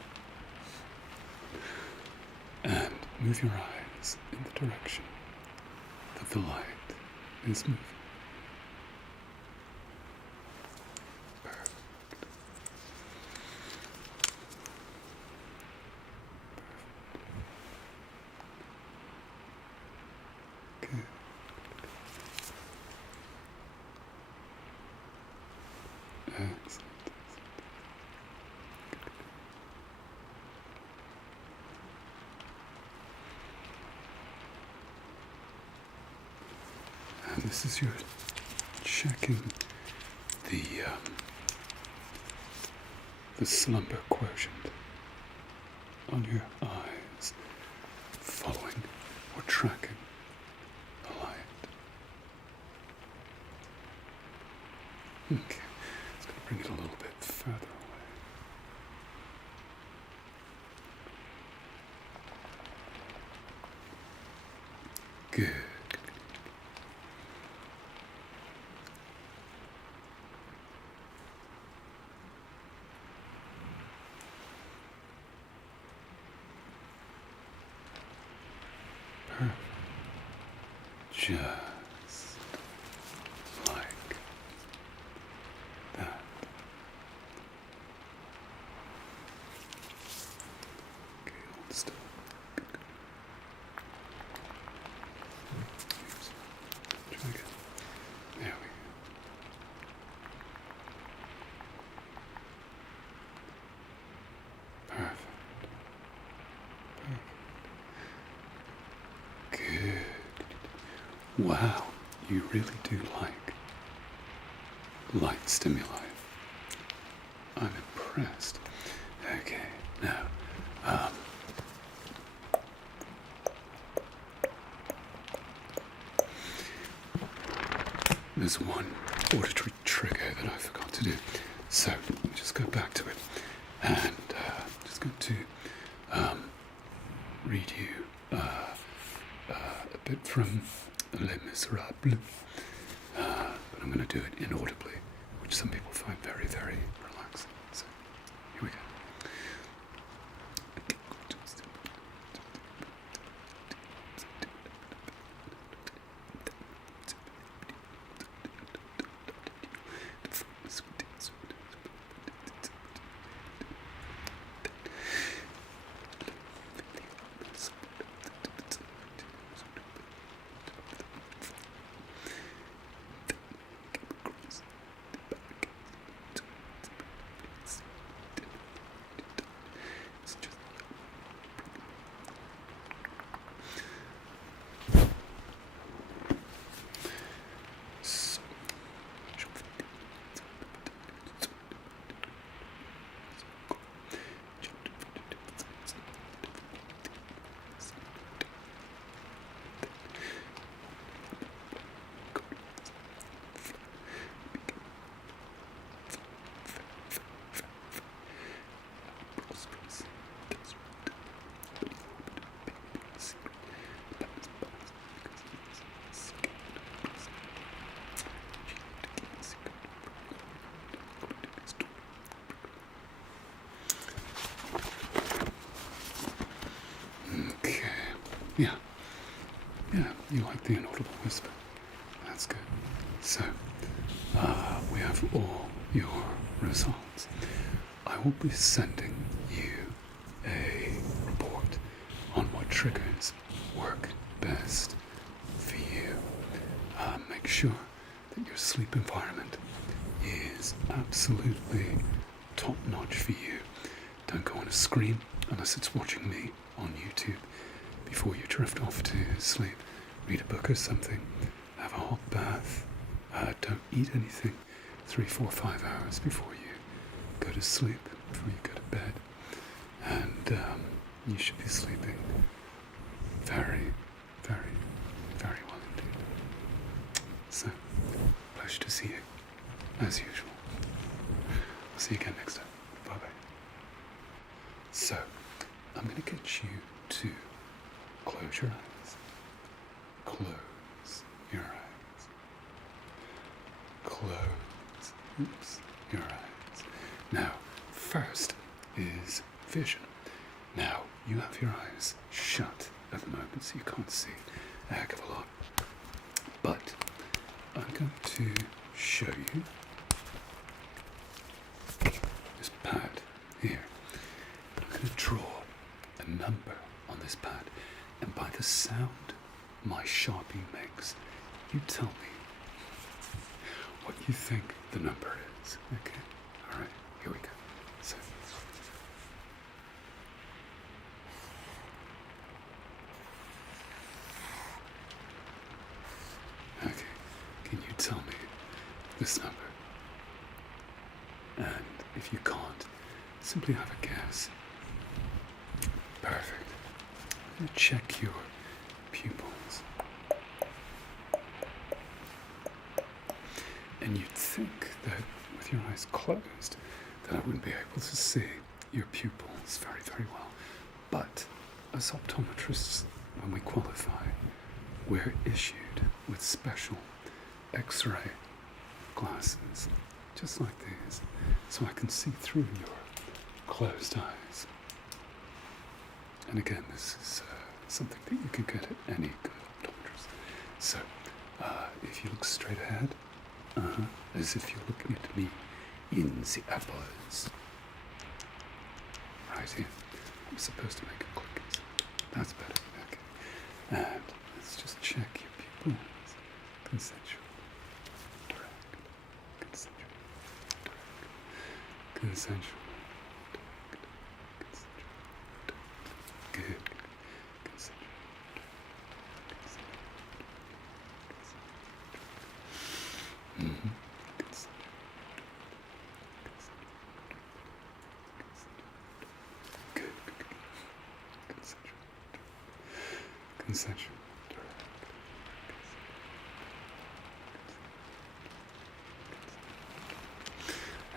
And move your eyes in the direction that the light is moving. Perfect. Good. Excellent. And this is your checking the slumber quotient on your eyes, following or tracking the light. Okay, it's going to bring it a little bit further away. Good. Perfect. Just like that. Okay, hold still. Try again. There we go. Perfect. Good. Wow, you really do like light stimuli. I'm impressed. Okay, now, there's one auditory trigger that I forgot to do. So, let me just go back to it. And I'm just going to read you a bit from Les Miserables. But I'm going to do it inaudibly, which some people find very, very relaxing. So, here we go. the inaudible whisper. That's good. So, we have all your results. I will be sending you a report on what triggers work best for you. Make sure that your sleep environment is absolutely top-notch for you. Don't go on a screen unless it's watching me on YouTube before you drift off to sleep. Read a book or something. Have a hot bath. Don't eat anything 3, 4, 5 hours before you go to sleep, before you go to bed. And you should be sleeping very, very, very well indeed. So, pleasure to see you, as usual. I'll see you again next time. Bye-bye. So, I'm going to get you to close your eyes. Close your eyes. Close your eyes. Now, first is vision. Now, you have your eyes shut at the moment, so you can't see a heck of a lot. But I'm going to show you this pad here. I'm going to draw a number on this pad, and by the sound my Sharpie makes, you tell me what you think the number is. Okay? Alright, here we go. So, okay, can you tell me this number? And if you can't, simply have a guess. Perfect. I'm going to check your pupils. And you'd think that with your eyes closed, that I wouldn't be able to see your pupils very, very well. But as optometrists, when we qualify, we're issued with special X-ray glasses, just like these, so I can see through your closed eyes. And again, this is something that you can get at any good optometrist. So, if you look straight ahead, as if you're looking at me in the apples. Right here. I'm supposed to make a click. That's better. Okay. And let's just check your pupils. Consensual. Direct. Consensual. Direct. Consensual. Direct. Consensual. Direct. Good. Consensual. Mm-hmm. Good. Consensual.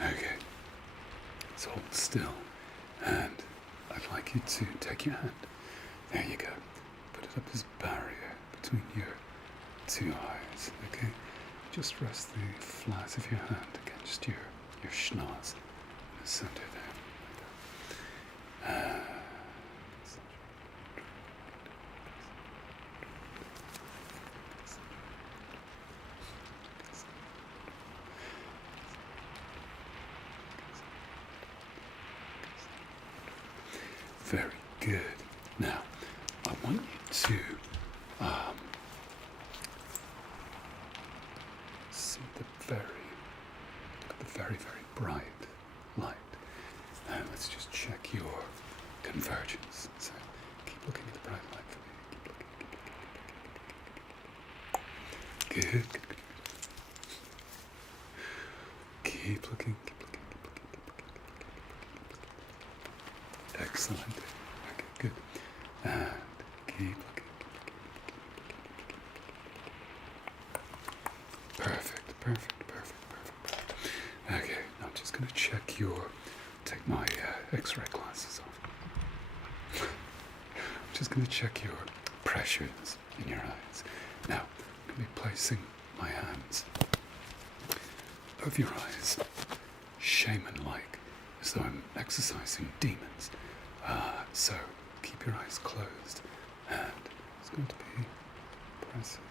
Okay. So hold still, and I'd like you to take your hand. There you go. Put it up as a barrier between your two eyes. Okay. Just rest the flat of your hand against your schnoz in the center there. Very good. Now, I want you to see the very, very bright light. Now let's just check your convergence. So keep looking at the bright light for me. Keep looking. Good. Keep looking. Excellent. Okay, good. And keep looking. Perfect. Okay, now I'm just going to check take my X-ray glasses off. I'm just going to check your pressures in your eyes. Now, I'm going to be placing my hands over your eyes, shaman-like, as though I'm exorcising demons. So keep your eyes closed, and it's going to be pressing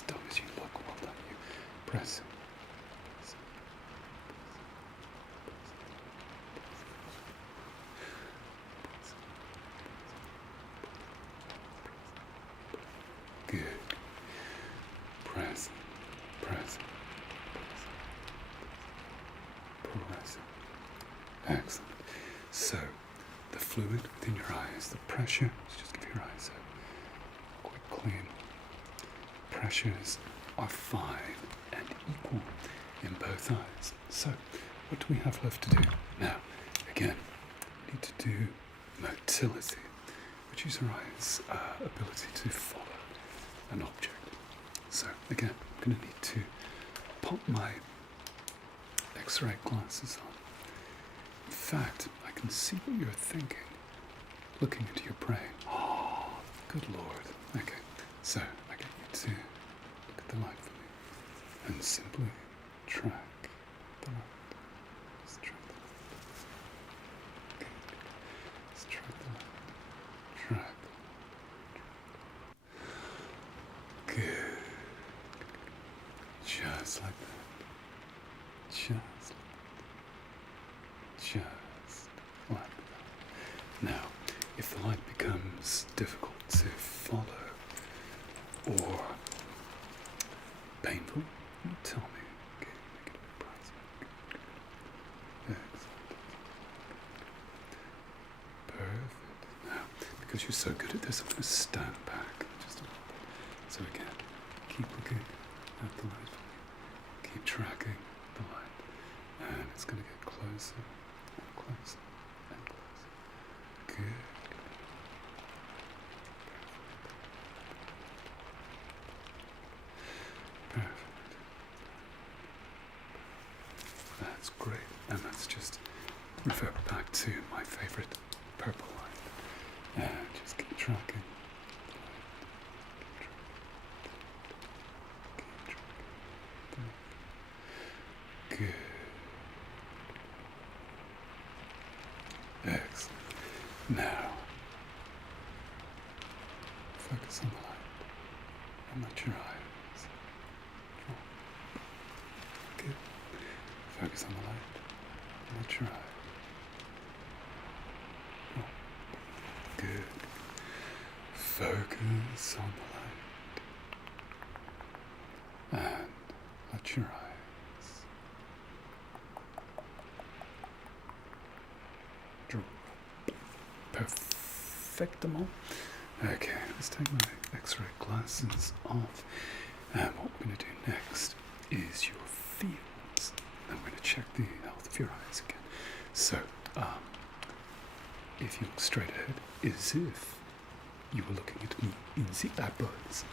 as dumb as you look. Well done, you. Press. Good. Press. Press. Press. Excellent. So, the fluid within your eyes, the pressure, let's just give your eyes a quick clean. Pressures are fine and equal in both eyes. So, what do we have left to do? Now, again, we need to do motility, which is our eyes' ability to follow an object. So, again, I'm going to need to pop my X-ray glasses on. In fact, I can see what you're thinking, looking into your brain. Oh, good Lord. Okay, so I get you to look at the light for me and simply track the light. Just track the light. Good. Just track the light. Track. Good. Just like that. Just like that. Now, if the light becomes difficult to follow or painful, you tell me. Okay, make it a bit brighter. Excellent. Perfect. Now, because you're so good at this, I'm going to stand back just a little bit. So again, keep looking at the light for me. Keep tracking the light. And it's going to get closer and closer and closer. Good. Perfect. That's great. And let's just revert back to my favorite purple light. And just keep tracking. Good. Excellent. Now, focus on the light and let your eyes drop. Good. Focus on the light and let your eyes drop. Good. Focus on the light and let your eyes drop. Perfectamo. Okay, let's take my X-ray glasses off. And what we're going to do next is your fields. And we're going to check the health of your eyes again. So, if you look straight ahead, as if you were looking at me in the eyeballs.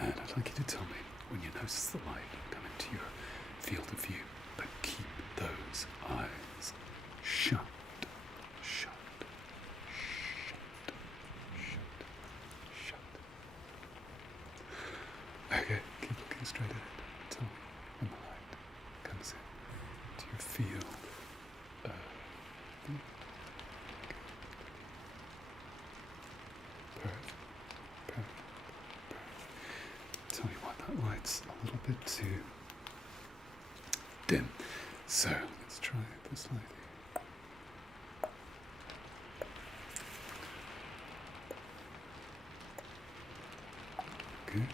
And I'd like you to tell me when you notice the light come into your field of view, but keep those eyes shut. Shut. Shut. Shut. Shut. Okay, keep looking straight ahead. Tell me when the light comes in to your field of view. Perfect. Perfect. Perfect. Tell you what, that light's a little bit too dim. So let's try this light here. Good.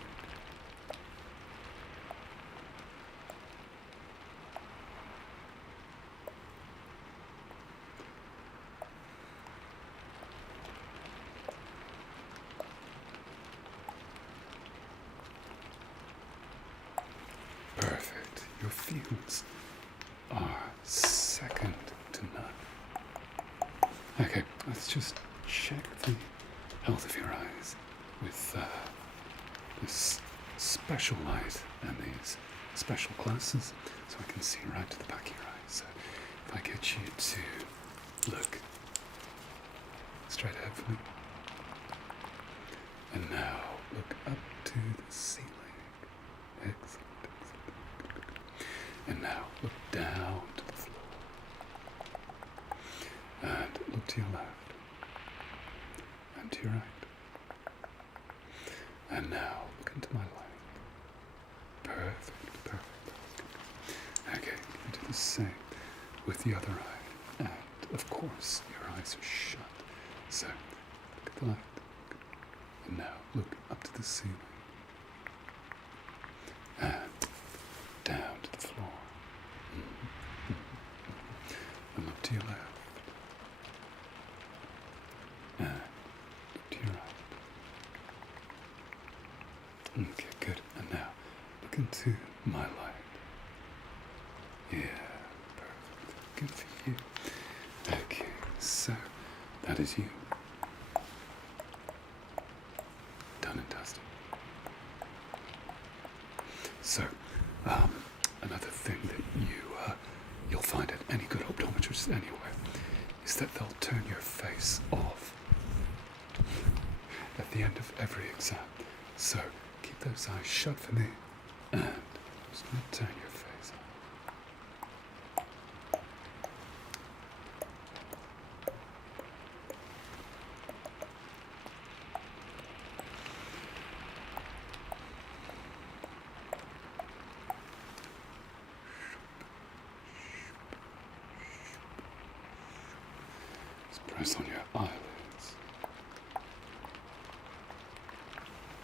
Perfect. Your fields are second to none. Okay, let's just check the health of your eyes with this special light and these special glasses, so I can see right to the back of your eyes. So if I get you to look straight ahead for me, and now look up to the ceiling. Excellent. And now look down to the floor. And look to your left. And to your right. And now look into my light. Perfect, perfect. Okay, you do the same with the other eye. And, of course, your eyes are shut. So, look at the light. And now, look up to the ceiling. And down to the floor. And look to your left. And look to your right. Okay, good. And now, look into my light. Yeah, perfect. Good for you. Okay, so that is you. Done and dusted. So, another thing that you'll find at any good optometrist anywhere is that they'll turn your face off at the end of every exam. So keep those eyes shut for me, and I'm just going to turn your face on. Just press on your eyelids.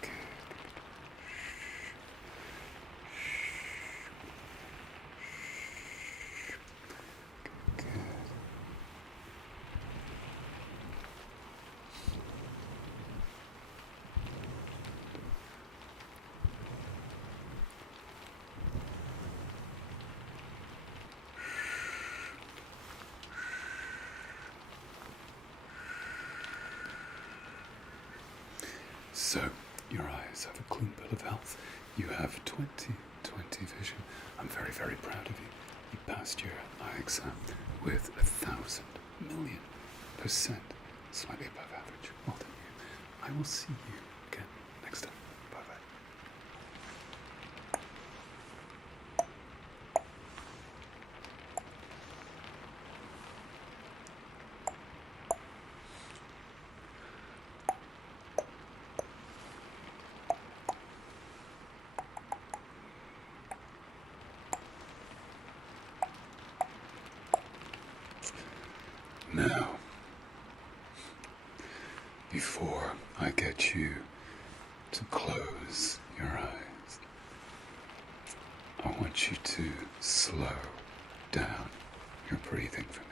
Good. Good. So, your eyes have a clean bill of health. You have 20/20 vision. I'm very, very proud of you. You passed your eye exam with 1,000,000,000%, slightly above average. Well done, you. I will see you again next time. Bye-bye. Now, before I get you to close your eyes, I want you to slow down your breathing for me.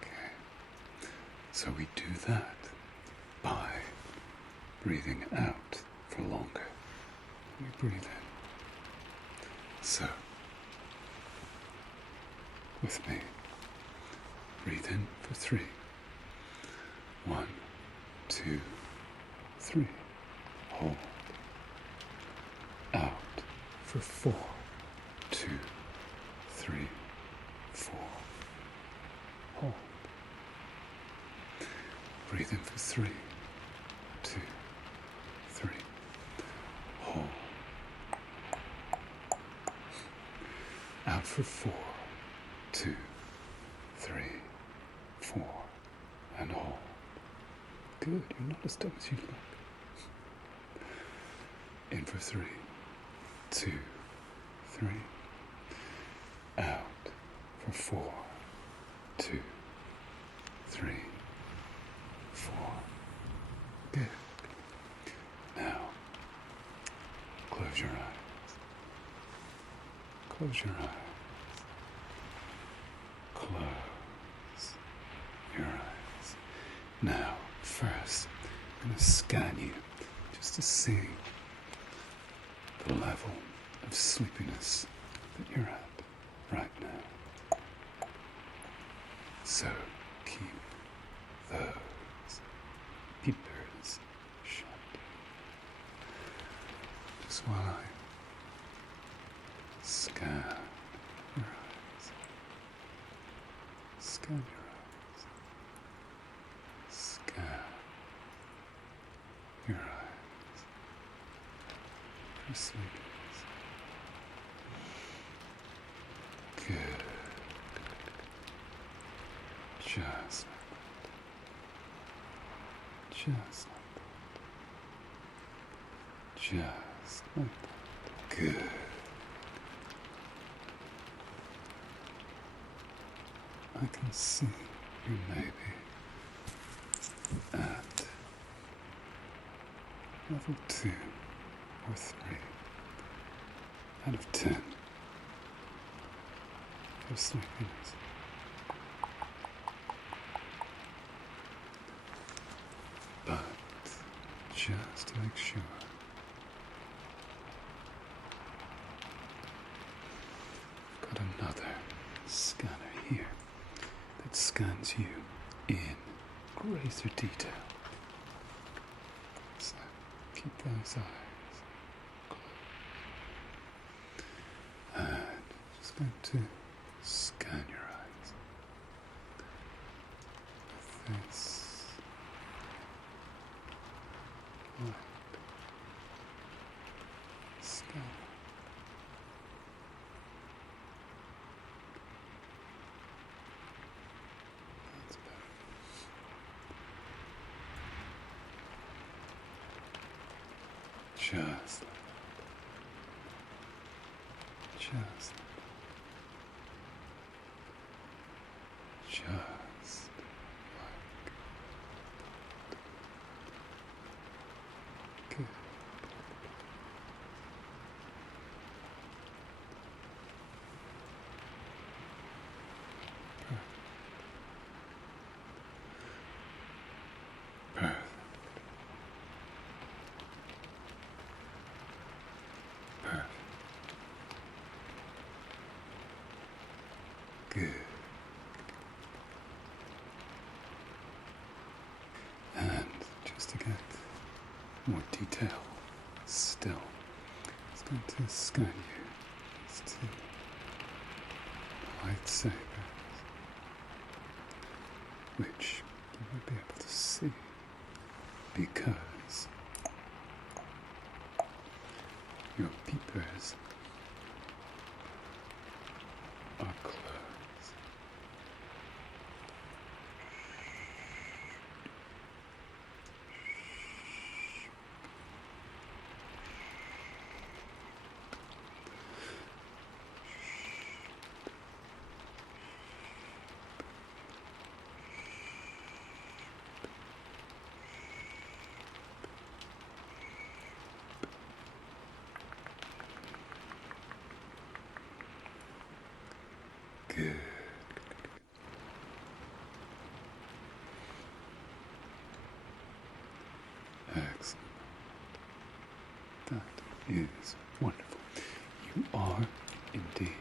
Okay? So we do that by breathing out for longer. We breathe in. So, with me. Breathe in for 3. 1, 2, 3. Hold. Out for 4. 2, 3, 4. Hold. Breathe in for 3. 2, 3. Hold. Out for 4. 2, 3, 4, and hold. Good, you're not as dumb as you look. In for 3, 2, 3. Out for 4, 2, 3, 4. Good. Now, close your eyes. Close your eyes. Close your eyes. Now, first, I'm going to scan you just to see the level of sleepiness that you're at right now. So, keep those peepers shut. Just while I scan your eyes. Scan your eyes. Scan your eyes for sleepiness. Good. Just like that. Just like that. Just like that. Good. I can see you maybe at level 2 or 3 out of 10 for sleepiness. But just to make sure, I've got another scanner here that scans you in greater detail. So keep those eyes closed. And just going to scan your eyes with this light scanner. That's better. Just like that. Just like that. Just like good. Perfect. Perfect. Good. And just to get more detail still, it's going to scan you these two lightsabers, which you won't be able to see because your peepers are closed. Good. Excellent. That is wonderful. You are indeed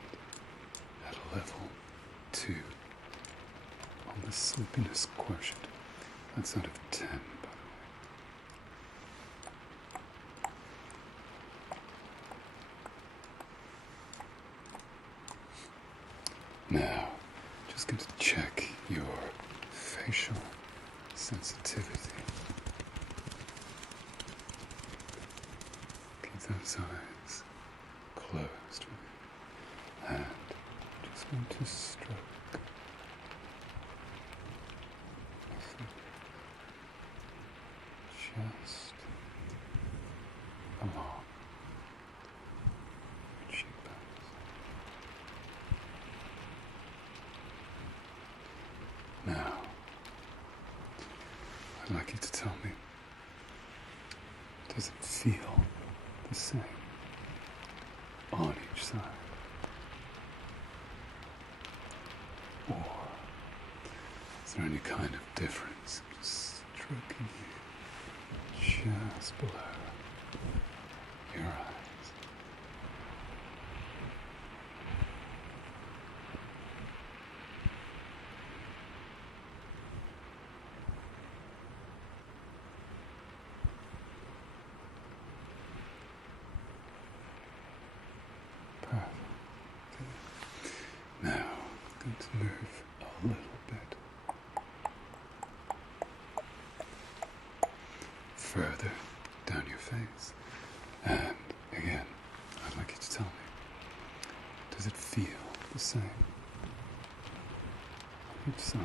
at a level 2 on the sleepiness quotient. That's out of 10, by the way. Now, just going to check your facial sensitivity. Keep those eyes closed with me. And just going to stroke just along your cheekbones. Now, I'd like you to tell me, does it feel the same on each side? Or is there any kind of difference? I'm just stroking you just below your eyes. Perfect. Now, I'm going to move a little bit further down your face. And again, I'd like you to tell me, does it feel the same on each side?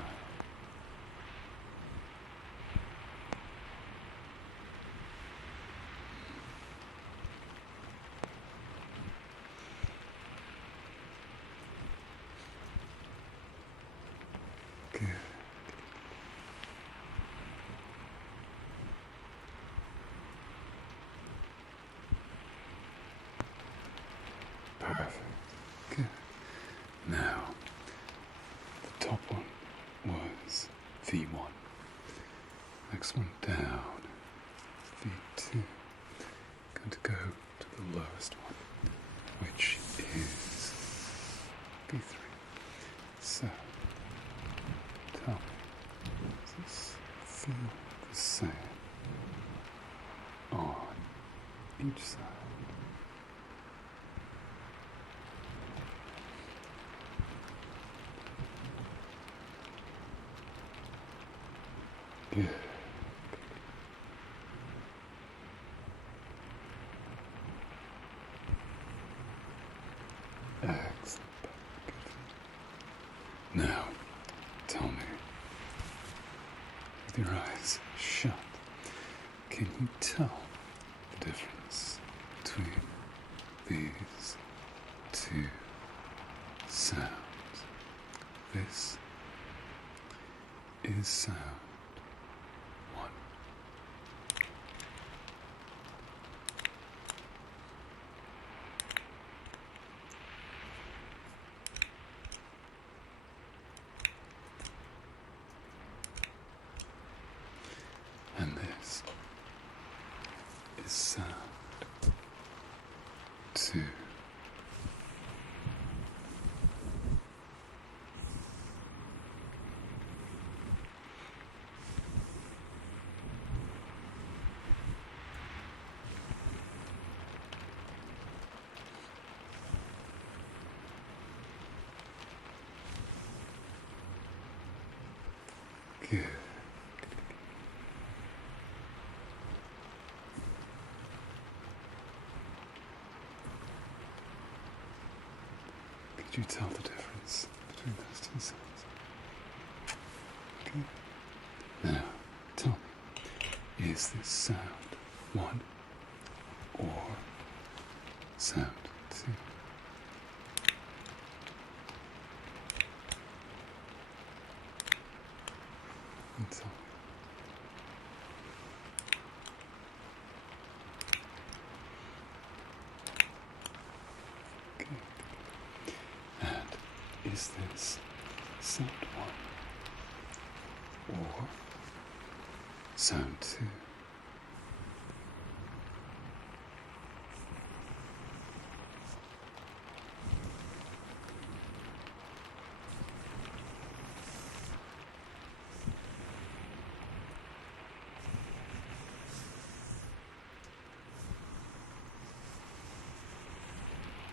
Perfect. Good. Now, the top one was V1. Next one down, V2. Going to go to the lowest one, which is V3. So, tell me, does this feel the same on each side? Good. Excellent. Now, tell me, with your eyes shut, can you tell the difference between these two sounds? This is sound one. And this is sound two. Good. Could you tell the difference between those two sounds? Okay. Now, tell me, is this sound one or sound two? And tell me. Okay. And is this sound one or sound two?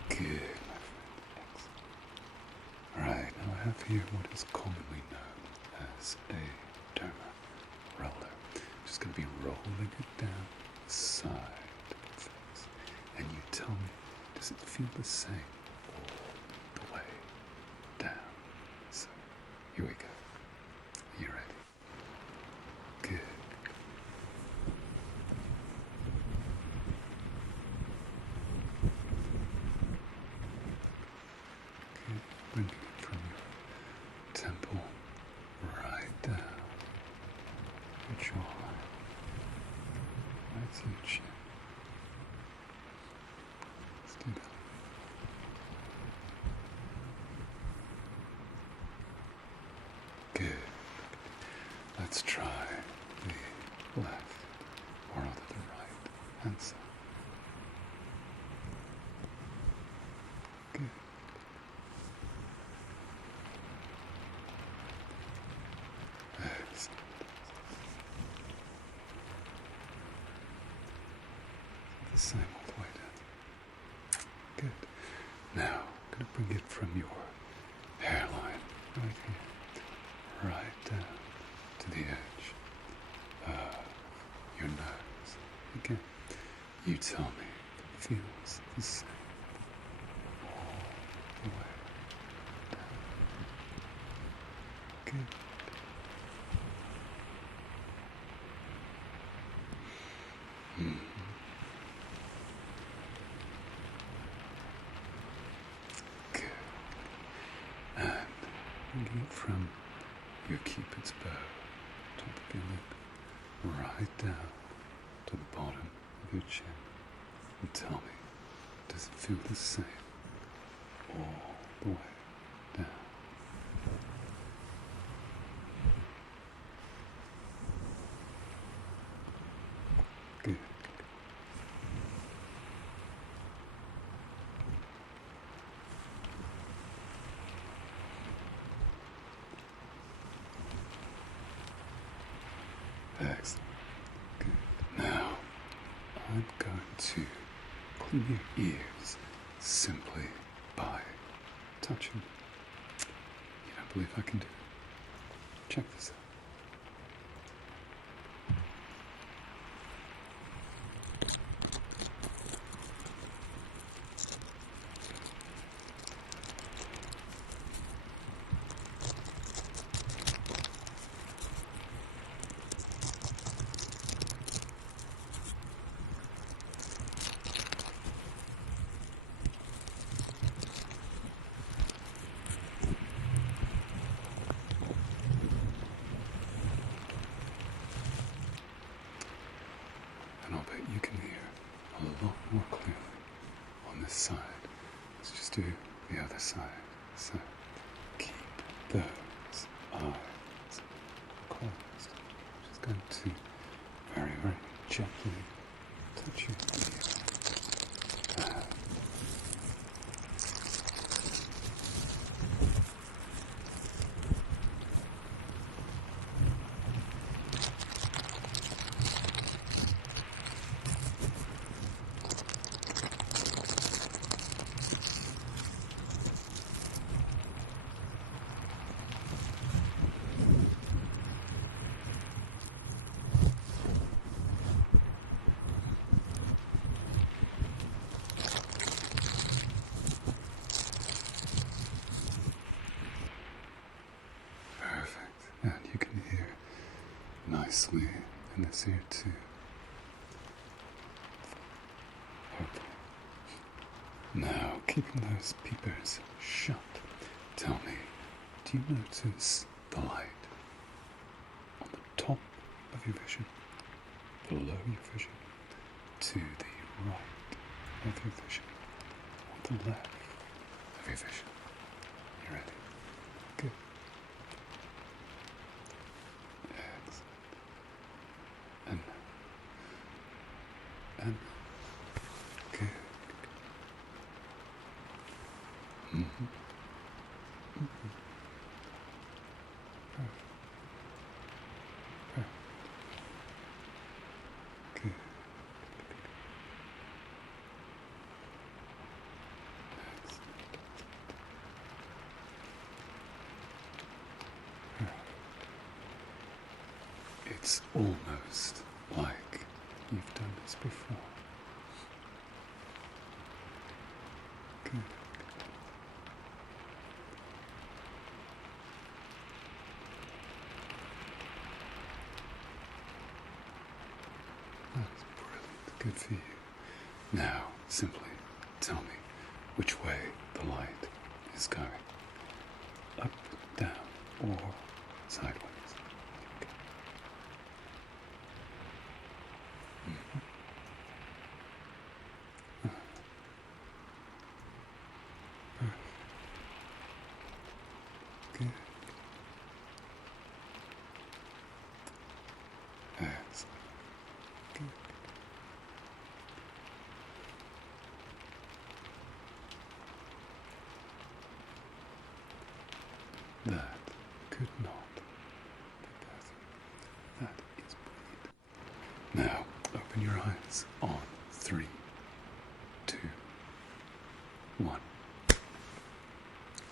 Good, my friend. Excellent. Right, now I have here what is commonly known as a derma roller. Just going to be rolling it down the side of the face. And you tell me, does it feel the same all the way down? So, here we go. Are you ready? Good. Okay, bringing it from your temple right down your jawline, right to your chin. Let's do that. Good. Let's try the left, or rather the right hand side. Good. Excellent. The same all the way down. Good. Now, I'm going to bring it from your hairline, right here, right down to the edge of your nose. Again, you tell me if it feels the same all the way down. Good. Mm-hmm. Good. And bringing it from your cupid's bow, top of your lip, right down to the bottom of your chin. And tell me, does it feel the same all the way down. Good. Excellent. Good. Now, I'm going to clean your ears simply by touching. You don't believe I can do it? Check this out. And I'll bet you can hear a lot more clearly on this side. Let's just do the other side. So keep those eyes closed. I'm just going to very, very gently touch your ear. And you can hear nicely in this ear too. Okay. Now, keeping those peepers shut, tell me, do you notice the light on the top of your vision, below your vision, to the right of your vision, on the left of your vision? You ready? Good. And good. Mm-hmm. Mm-hmm. Perfect. Perfect. Good. Excellent. Perfect. It's almost like you've done this before. Good. That's brilliant. Good for you. Now, simply tell me which way the light is going. Up, down, or sideways. Okay. Mm-hmm. Good. Excellent. Good. That could not be better. That is brilliant. Now, open your eyes on 3, 2, 1.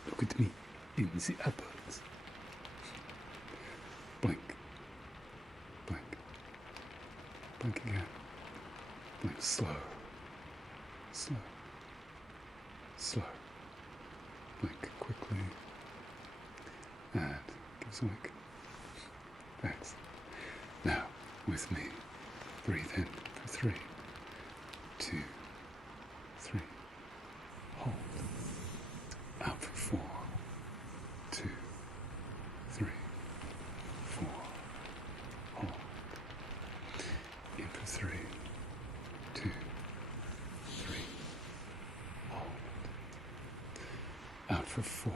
Look at me in the apples. Blink. Blink. Blink again. Blink slow. Slow. Slow. Blink quickly. And give us a wink. Excellent. Now, with me, breathe in for 3, 2, 3. Hold. Out for 4, 2, 3, 4. Hold. In for 3, 2, 3. Hold. for 4,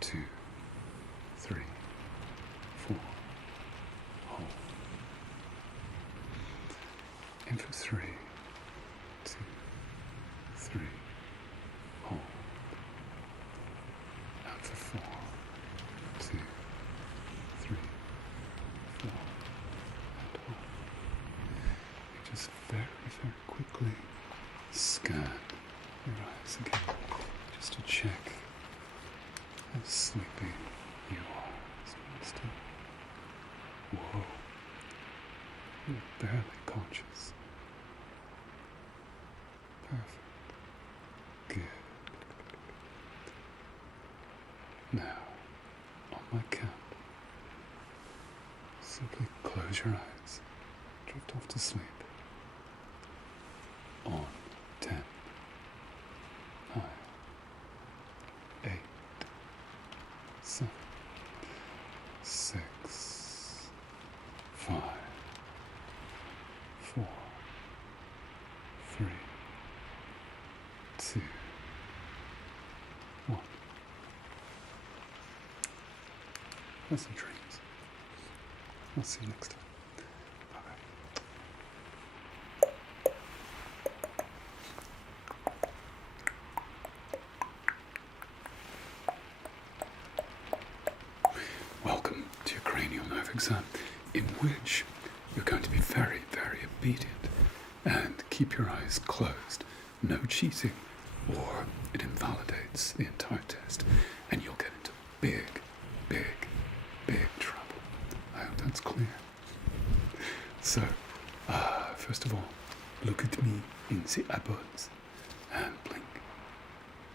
2, 3, 4. Hold. In for 3, 2, 3. Hold. Out for 4, 2, 3, 4. And hold. You just very, very quickly scan your eyes again, just to check how sleepy you are. Still. Whoa. You're barely conscious. Perfect. Good. Now, on my count, simply close your eyes, drift off to sleep. On 10, 9, 8, 7, 6, 5, 4, 3, 2, 1. Pleasant dreams. I'll see you next time. Welcome to your cranial nerve exam, in which you're going to be very, very obedient and keep your eyes closed. No cheating, or it invalidates the entire test, and you'll get into big, big, big trouble. I hope that's clear. So, first of all, look at me in the eyeballs and blink,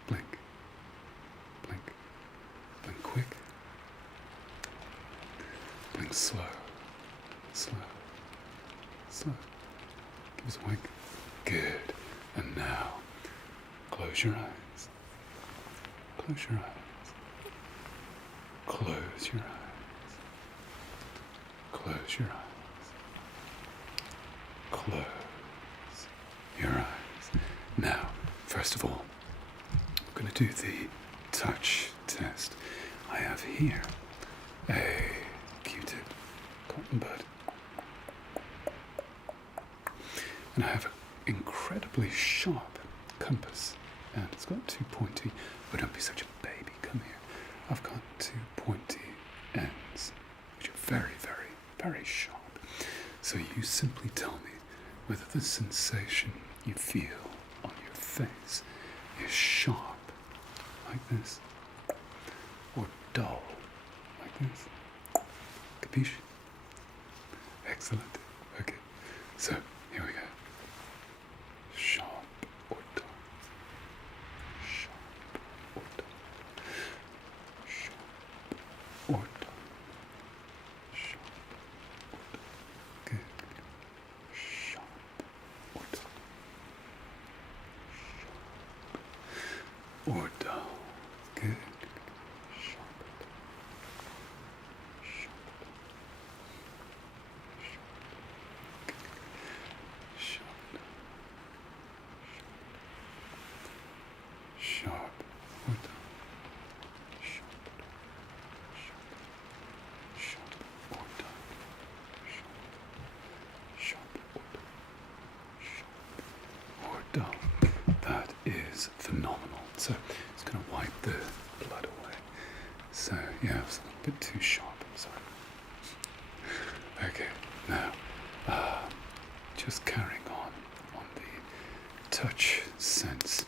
blink, blink, blink quick. Blink slow, slow, slow. Give us a wink. Good. And now, close your eyes. Close your eyes. Close your eyes. Close your eyes. Close your eyes. Now, first of all, I'm going to do the touch test. I have here a Q-tip, cotton bud, and I have an incredibly sharp compass, and it's got 2 pointy, but don't be such a baby, come here. I've got 2 pointy ends, which are very, very, very sharp. So you simply tell me whether the sensation you feel on your face is sharp, like this, or dull, like this. Capiche? Excellent. Okay. So, here we go. Sharp or dull. Sharp or dull. Sharp or dull. Sharp or dull. Good. Sharp or dull. Sharp or dull. Good. Sharp or dull. Sharp or dull. Sharp or dull. Sharp or dull. That is phenomenal. So it's going to wipe the blood away. So yeah, it was a little bit too sharp. I'm sorry. Okay, now just carrying on the touch sense.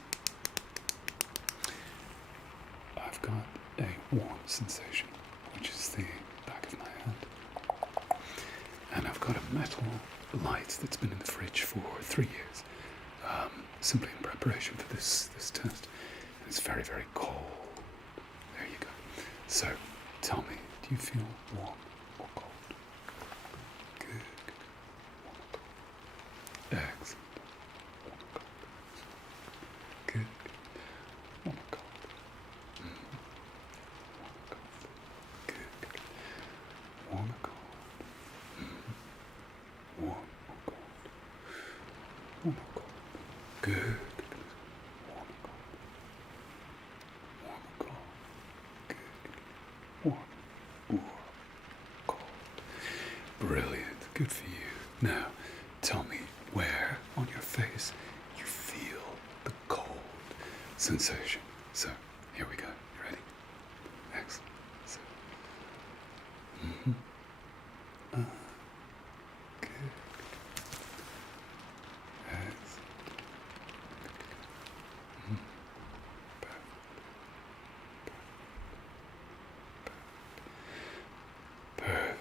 I've got a warm sensation, which is the back of my hand. And I've got a metal light that's been in the fridge for 3 years, simply in preparation for this test. And it's very, very cold. There you go. So, tell me, do you feel warm or cold? Good. Warm or cold? Excellent. Warm or cold? Good. Warm or cold? Warm or cold? Warm or cold? Warm or cold? Good. Warm or cold? Warm or warm or cold. Brilliant. Good for you. Now, tell me where on your face you feel the cold sensation. So, here we go. You ready? Excellent. So, good. Excellent. Perfect.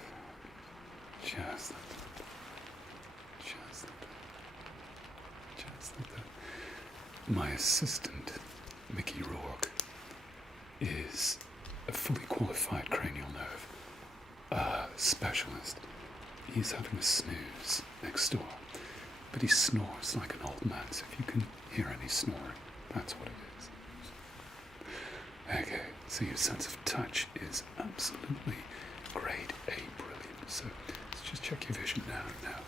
Just like that. Just like that. Just like that. My assistant, Mickey Rourke, is a fully qualified cranial nerve specialist. He's having a snooze next door, but he snores like an old man, so if you can hear any snoring, that's what it is. Okay, so your sense of touch is absolutely grade A brilliant. So let's just check your vision now. Now,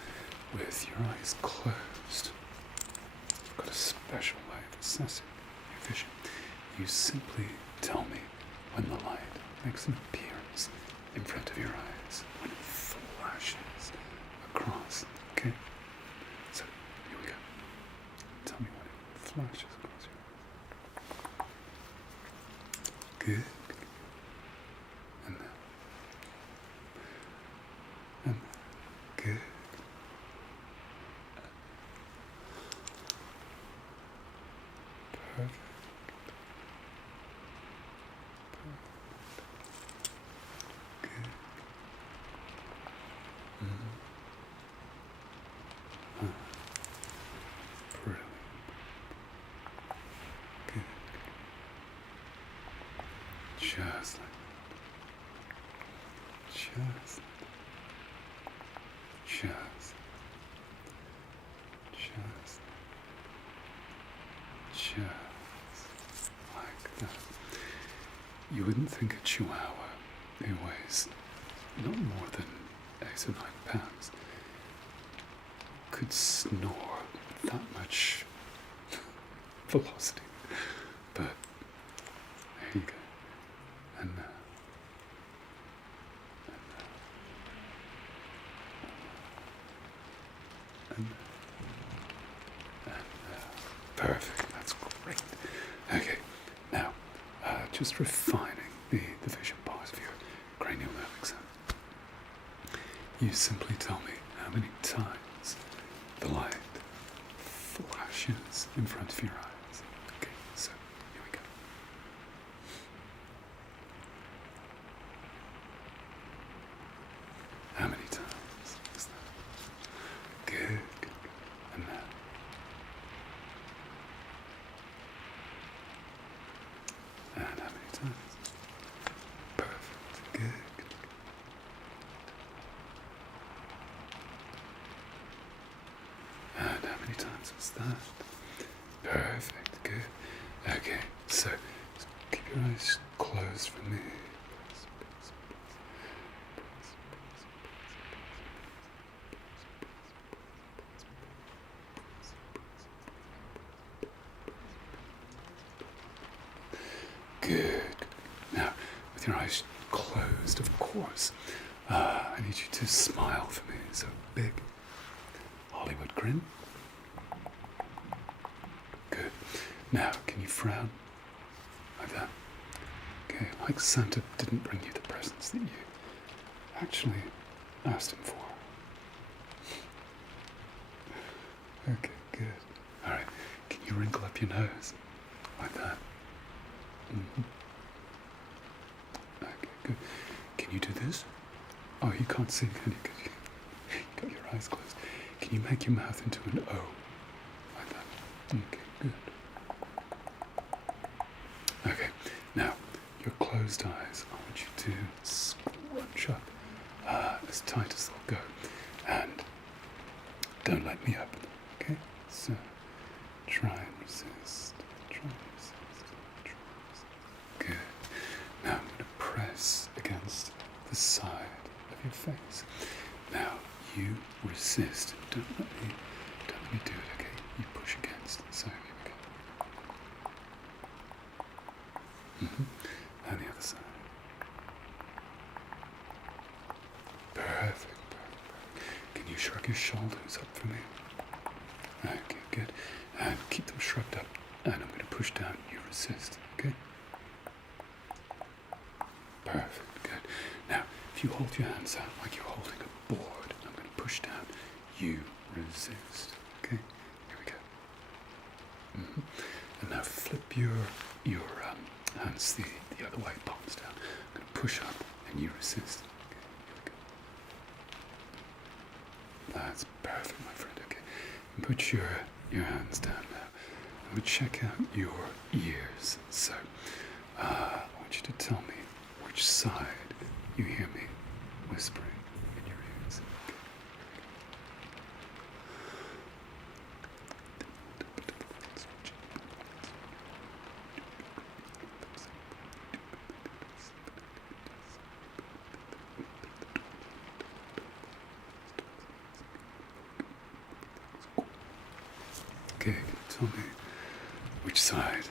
with your eyes closed, I've got a special way of assessing your vision. You simply tell me when the light makes an appearance in front of your eyes, when it flashes across. Okay? So, here we go. Tell me when it flashes across your eyes. Good. And now. And now. Good. Perfect. Brilliant. Good. Just like that. Just like that. Just like that. You wouldn't think a chihuahua who weighs not more than 8 or 9 pounds could snore that much velocity. But there you go. And now. And perfect. That's great. Okay. Now, just refining the vision part of your cranial nerve exam. You simply tell me how many times the light flashes in front of your eyes. Okay, so here we go. How many times is that? Good. And now. And how many times? Perfect. Good. And how many times was that? Perfect. Good. Okay, so just keep your eyes closed for me. Good. Now, with your eyes closed, of course, I need you to smile for me. So big Hollywood grin. Good. Now, can you frown? Like that. Okay, like Santa didn't bring you the presents that you actually asked him for. Okay, good. Alright, can you wrinkle up your nose? Like that. Mm-hmm. Okay, good. Can you do this? Oh, you can't see, can you? 'Cause you got your eyes closed. Can you make your mouth into an O? Like that. Okay, good. Okay, now, your closed eyes, I want you to scrunch up as tight as they'll go. And don't let me open them, okay? So, try and resist. Try and resist. Try and resist. Good. Now I'm going to press against the side of your face. Now you resist. Don't let me do it, okay? You push against. So here we go. And the other side. Perfect. Can you shrug your shoulders up for me? Okay, good. And keep them shrugged up. And I'm going to push down. You resist. Okay? Perfect. Good. Now, if you hold your hands out like you're holding a board, I'm going to push down. You resist. Okay? Here we go. And now flip your hands the other way, palms down. I'm going to push up and you resist. Okay, here we go. That's perfect, my friend. Okay. And put your hands down now. I'm going to check out your ears. So, I want you to tell me which side you hear me whispering in your ears. Okay, tell me which side.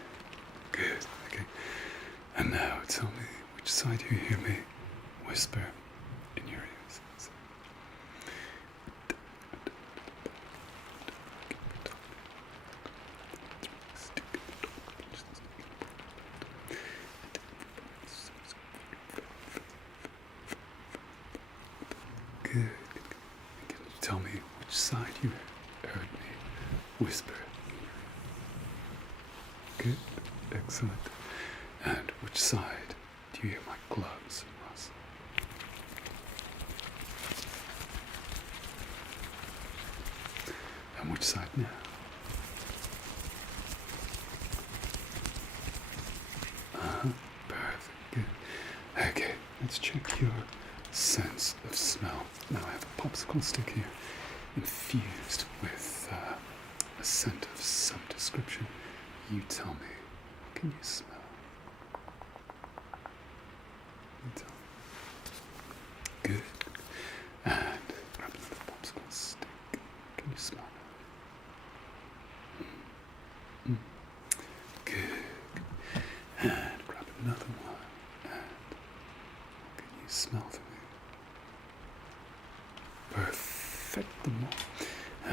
Good, okay. And now tell me which side you hear me whisper in your ears. Good. Can you tell me which side you heard me whisper? Good. Excellent. And which side do you hear my gloves rustle? And which side now? Perfect. Good. Okay, let's check your sense of smell. Now I have a popsicle stick here infused with a scent of some description. You tell me, what can you smell? You tell me. Good. And grab another popsicle stick. Can you smell that? Good. And grab another one. And what can you smell for me? Perfect them all.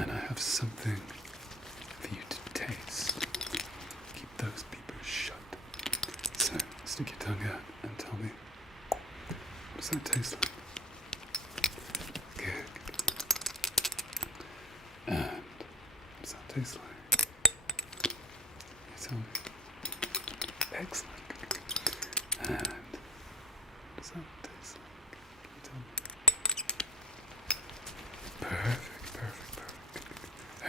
And I have something for you to taste. Keep those peepers shut. So, stick your tongue out and tell me, what does that taste like? Good. And what does that taste like? You tell me. Excellent. And what does that taste like? Can you tell me? Perfect.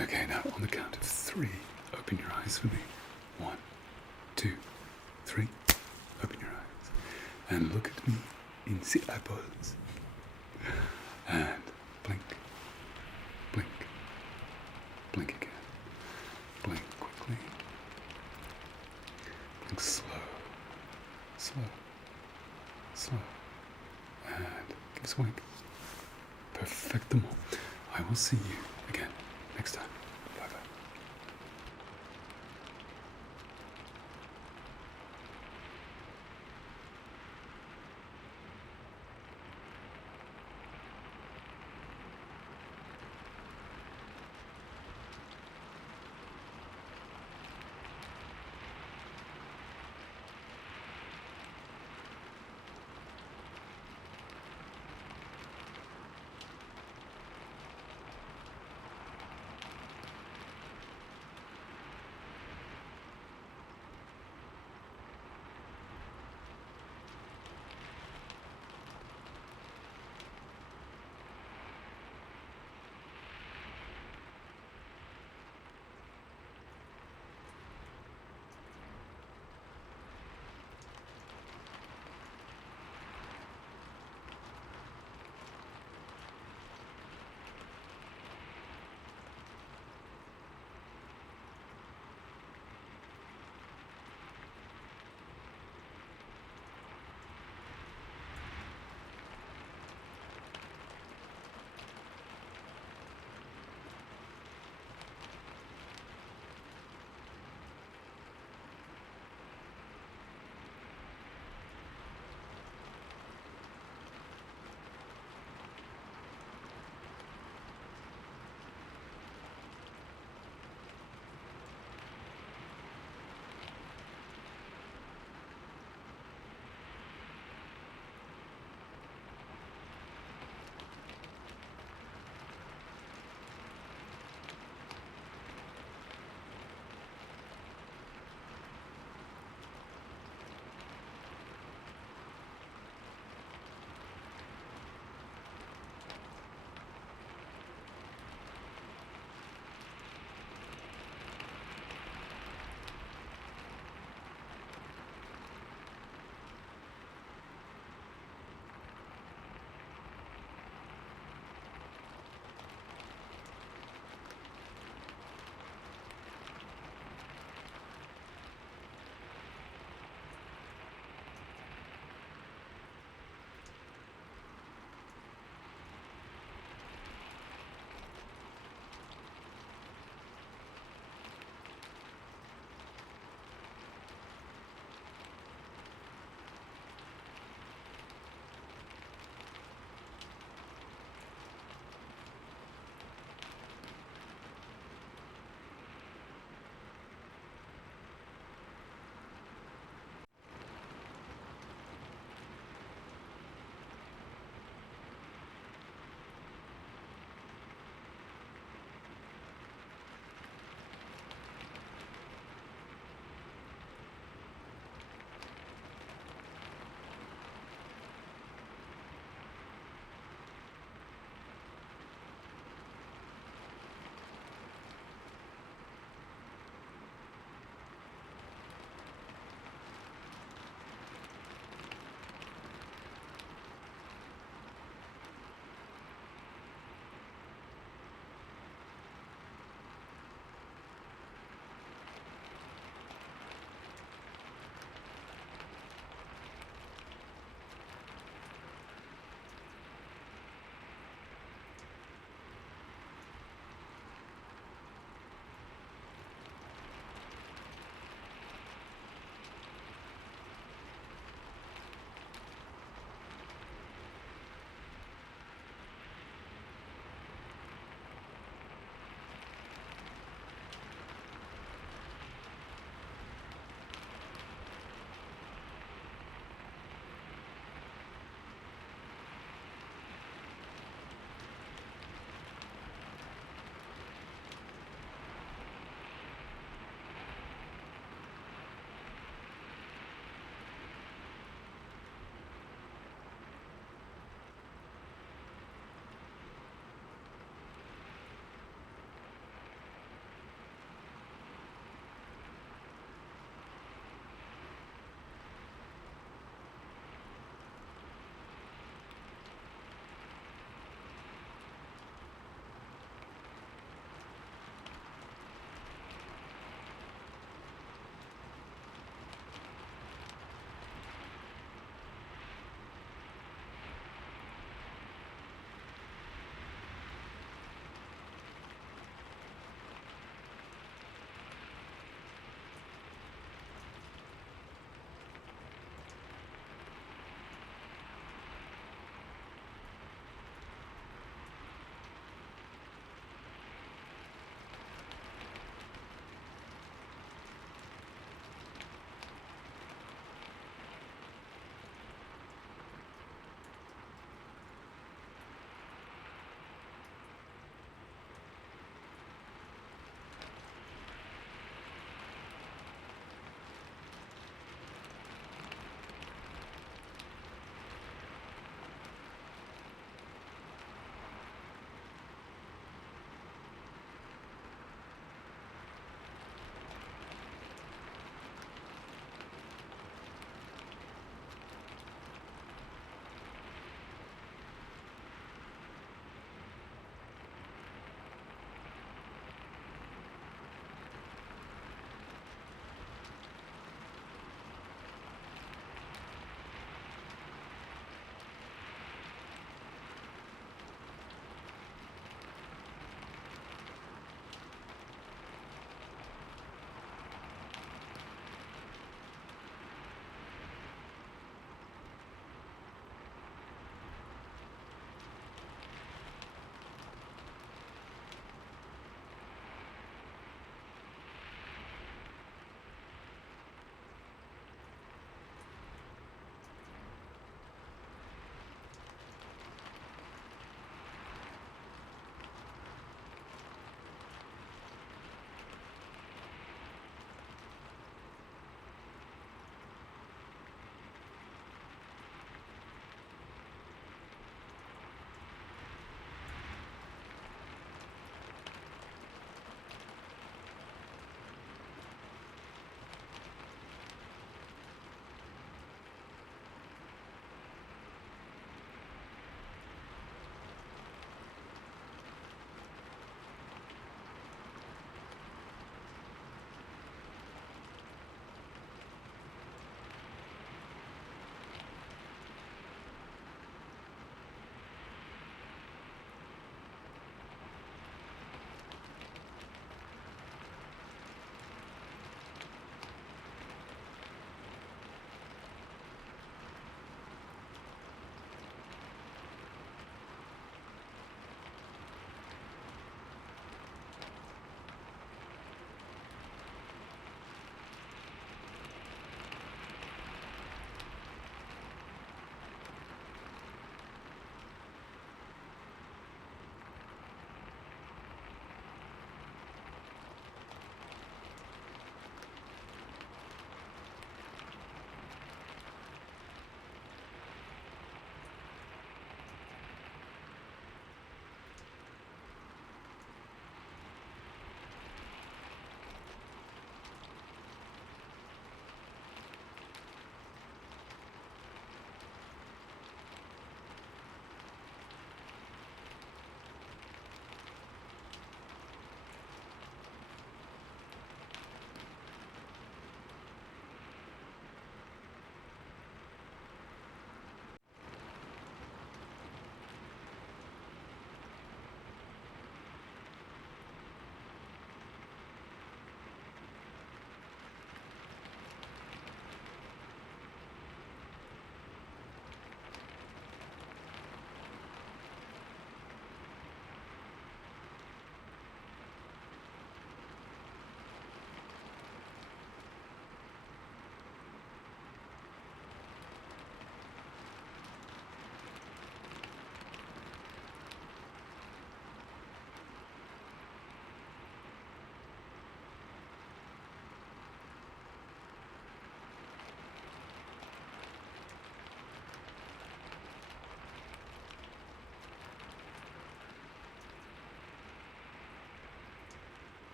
Okay, now on the count of 3, open your eyes for me. 1, 2, 3. Open your eyes and look at me in the eyeballs. And blink, blink, blink again. Blink quickly. Blink slow, and give us a wink. Perfect them all. I will see you again next time.